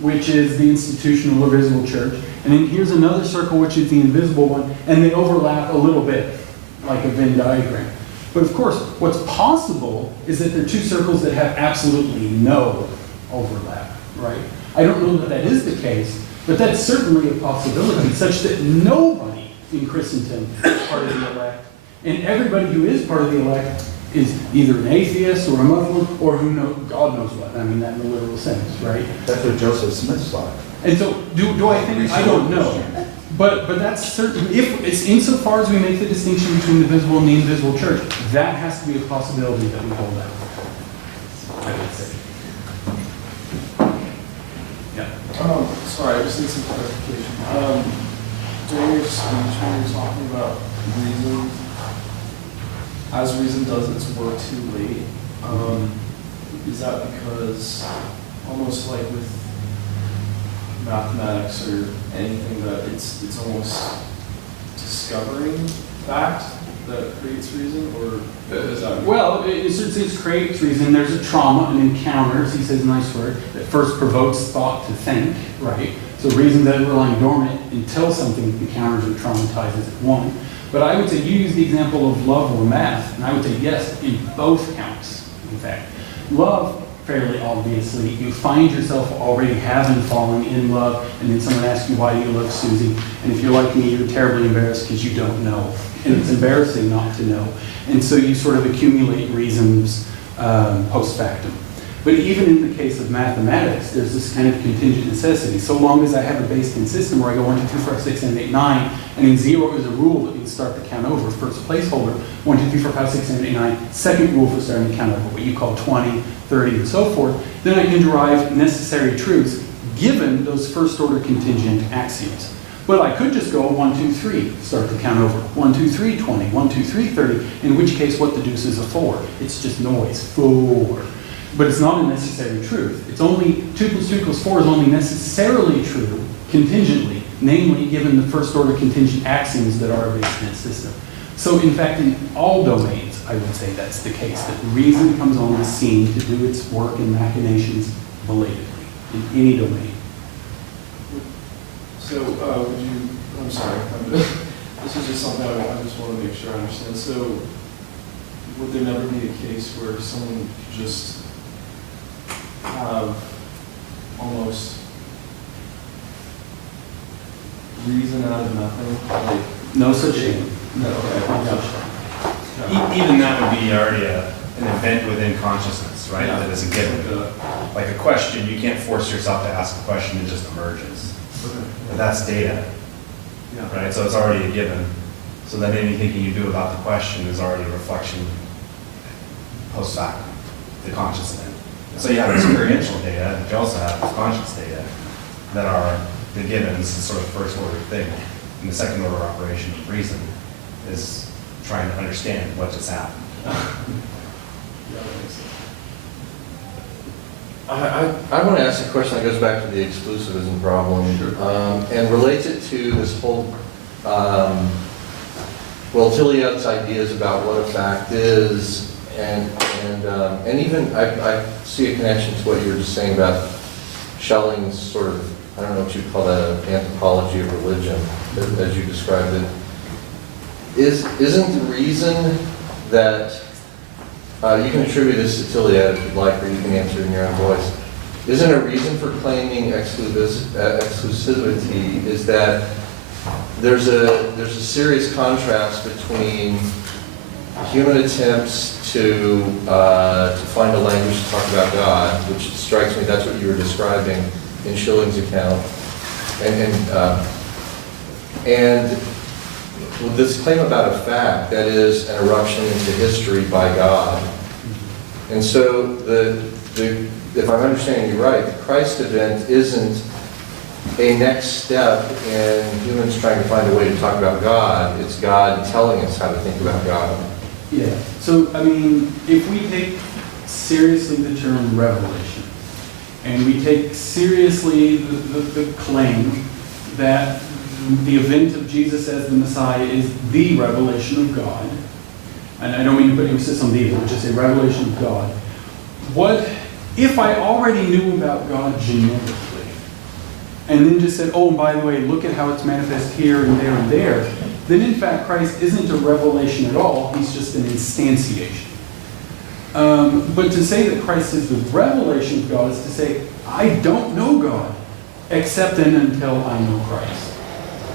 which is the institutional or visible church, and then here's another circle, which is the invisible one, and they overlap a little bit, like a Venn diagram. But of course, what's possible is that there are two circles that have absolutely no overlap, right? I don't know that that is the case, but that's certainly a possibility, such that nobody in Christendom is part of the elect, and everybody who is part of the elect is either an atheist or a Muslim, or who knows, God knows what. I mean that in the literal sense, right? That's what Joseph Smith thought. And so, do I think? I don't know. But that's certain. If it's insofar as we make the distinction between the visible and the invisible church, that has to be a possibility that we hold out. I would say. Yeah. Sorry, I just need some clarification. During your speech, when you were talking about reason, as reason does its work too late, is that because, almost like with mathematics or anything, that it's almost discovering fact that creates reason, or is that? Well, since it creates reason, there's a trauma, an encounter, as he says, a nice word, that first provokes thought to think, right? So reason doesn't rely dormant until something encounters or traumatizes it, one. But I would say you use the example of love or math, and I would say yes, in both counts, in fact. Love, fairly obviously, you find yourself already having fallen in love, and then someone asks you, why do you love Susie? And if you're like me, you're terribly embarrassed because you don't know. And it's embarrassing not to know. And so you sort of accumulate reasons post factum. But even in the case of mathematics, there's this kind of contingent necessity. So long as I have a base-10 system where I go 1, 2, 3, 4, 5, 6, 7, 8, 9, and then 0 is a rule that you start to count over. First placeholder, 1, 2, 3, 4, 5, 6, 7, 8, 9. Second rule for starting to count over, what you call 20, 30, and so forth. Then I can derive necessary truths given those first-order contingent axioms. But I could just go 1, 2, 3, start to count over. 1, 2, 3, 20, 1, 2, 3, 30, in which case what deduces a 4? It's just noise, 4. But it's not a necessary truth. It's only 2 plus 2 equals 4 is only necessarily true contingently, namely given the first order contingent axioms that are a base-10 system. So in fact, in all domains, I would say that's the case, that reason comes on the scene to do its work and machinations belatedly in any domain. So would you, I'm sorry, this is just something I just want to make sure I understand. So would there never be a case where someone could just have almost reason out of nothing? Like, No such thing. no, okay, no such thing. Even that would be already an event within consciousness, right? Yeah. That is a given. Like a question, you can't force yourself to ask a question, it just emerges. Okay. But that's data, Yeah. right? So it's already a given. So then any thinking you do about the question is already a reflection post factum, the conscious event. So you have experiential data, but you also have conscious data that are the givens, the sort of first order thing. And the second order operation of reason is trying to understand what just happened. Yeah, that makes sense. I want to ask a question that goes back to the exclusivism problem, and relates it to this whole, well, Tilliette's ideas about what a fact is, and even I see a connection to what you were just saying about Schelling's sort of, I don't know what you'd call that, an anthropology of religion, as you described it. Isn't the reason that you can attribute this to Tilliette if you'd like, or you can answer in your own voice. Isn't a reason for claiming exclusivity is that there's a serious contrast between human attempts to find a language to talk about God, which strikes me that's what you were describing in Schilling's account, and with this claim about a fact, that is an eruption into history by God. And so if I'm understanding you right, the Christ event isn't a next step in humans trying to find a way to talk about God. It's God telling us how to think about God. Yeah. So, I mean, if we take seriously the term revelation, and we take seriously the claim that the event of Jesus as the Messiah is the revelation of God, and I don't mean to put emphasis on the, but just a revelation of God. What if I already knew about God generically, and then just said, oh, and by the way, look at how it's manifest here and there and there, then in fact Christ isn't a revelation at all, he's just an instantiation. But to say that Christ is the revelation of God is to say, I don't know God, except and until I know Christ.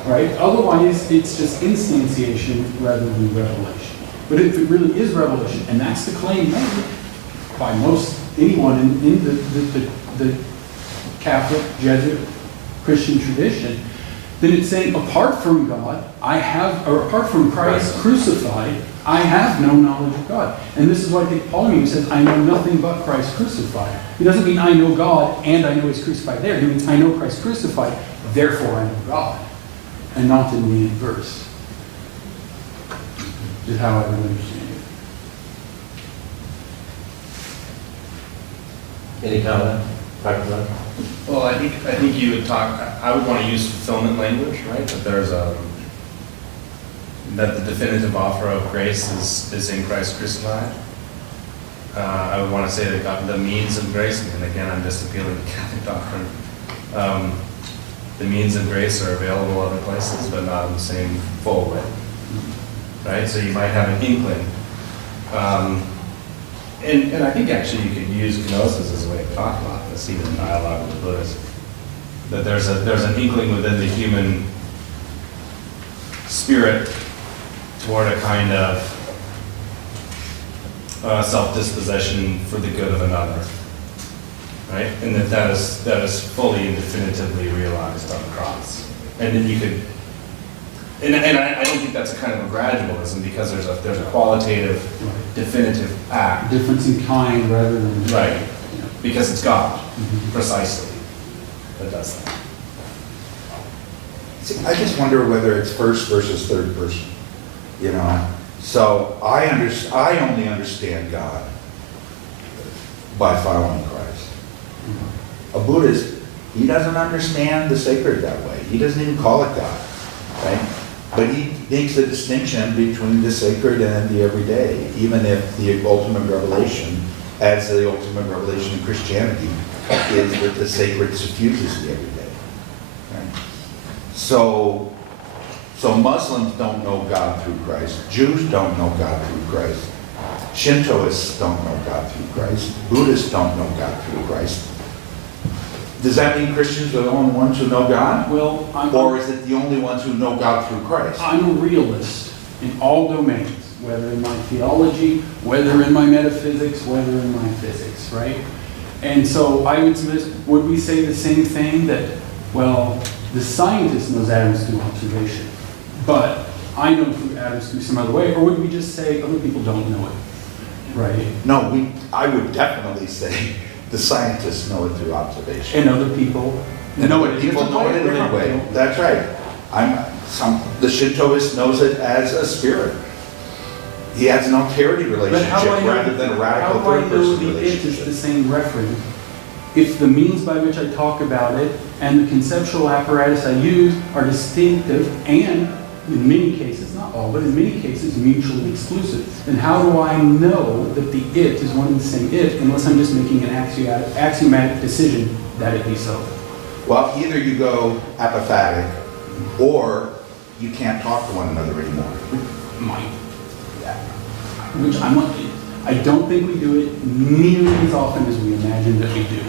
Right? Otherwise, it's just instantiation rather than revelation. But if it really is revelation, and that's the claim made by most anyone in the Catholic, Jesuit, Christian tradition, then it's saying, apart from God, or apart from Christ crucified, I have no knowledge of God. And this is why I think Paul says, I know nothing but Christ crucified. He doesn't mean I know God and I know he's crucified there. He means I know Christ crucified, therefore I know God. And not in the inverse. Is how I would understand it. Any comment? Dr. Glenn? Well, I think you would talk, I would want to use fulfillment language, right? That there's that the definitive offer of grace is in Christ crucified. I would want to say that God, the means of grace, and again, I'm just appealing to Catholic doctrine. The means of grace are available other places, but not in the same full way, right? So you might have an inkling. And I think actually you could use kenosis as a way of talking about this, even in dialogue with the Buddhists. That there's an inkling within the human spirit toward a kind of self-dispossession for the good of another, right? And that is fully and definitively realized on the cross. And then you could, and I don't think that's a kind of a gradualism, because there's a qualitative, definitive act. Difference in kind rather than... Right, Yeah. because it's God, precisely, that does that. See, I just wonder whether it's first versus third person, you know? So I only understand God by following Christ. A Buddhist, he doesn't understand the sacred that way. He doesn't even call it God, right? But he makes a distinction between the sacred and the everyday, even if the ultimate revelation, as the ultimate revelation in Christianity, is that the sacred suffuses the everyday. Right? So Muslims don't know God through Christ. Jews don't know God through Christ. Shintoists don't know God through Christ. Buddhists don't know God through Christ. Does that mean Christians are the only ones who know God? Well, Or is it the only ones who know God through Christ? I'm a realist in all domains, whether in my theology, whether in my metaphysics, whether in my physics, right? And so I would we say the same thing that, well, the scientist knows atoms through observation, but I know through atoms through some other way, or would we just say other people don't know it, right? No, I would definitely say the scientists know it through observation. And other people And know other it people know it a different way. That's right. The Shintoist knows it as a spirit. He has an alterity But how do I relationship know rather than a radical how do I know third-person the it is the relationship. same referent if the means by which I talk about it and the conceptual apparatus I use are distinctive and, in many cases, not all, but in many cases, mutually exclusive? Then how do I know that the it is one and the same it unless I'm just making an axiomatic decision that it be so? Well, either you go apophatic or you can't talk to one another anymore. Which I don't think we do it nearly as often as we imagine that we do.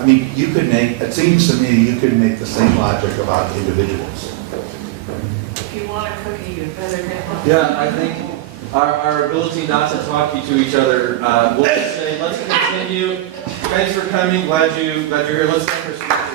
I mean, it seems to me you could make the same logic about individuals. If you want a cookie, you better get one. Yeah, I think our ability not to talk to each other, we'll just say, let's continue. Thanks for coming. Glad you're here. Let's thank our speakers.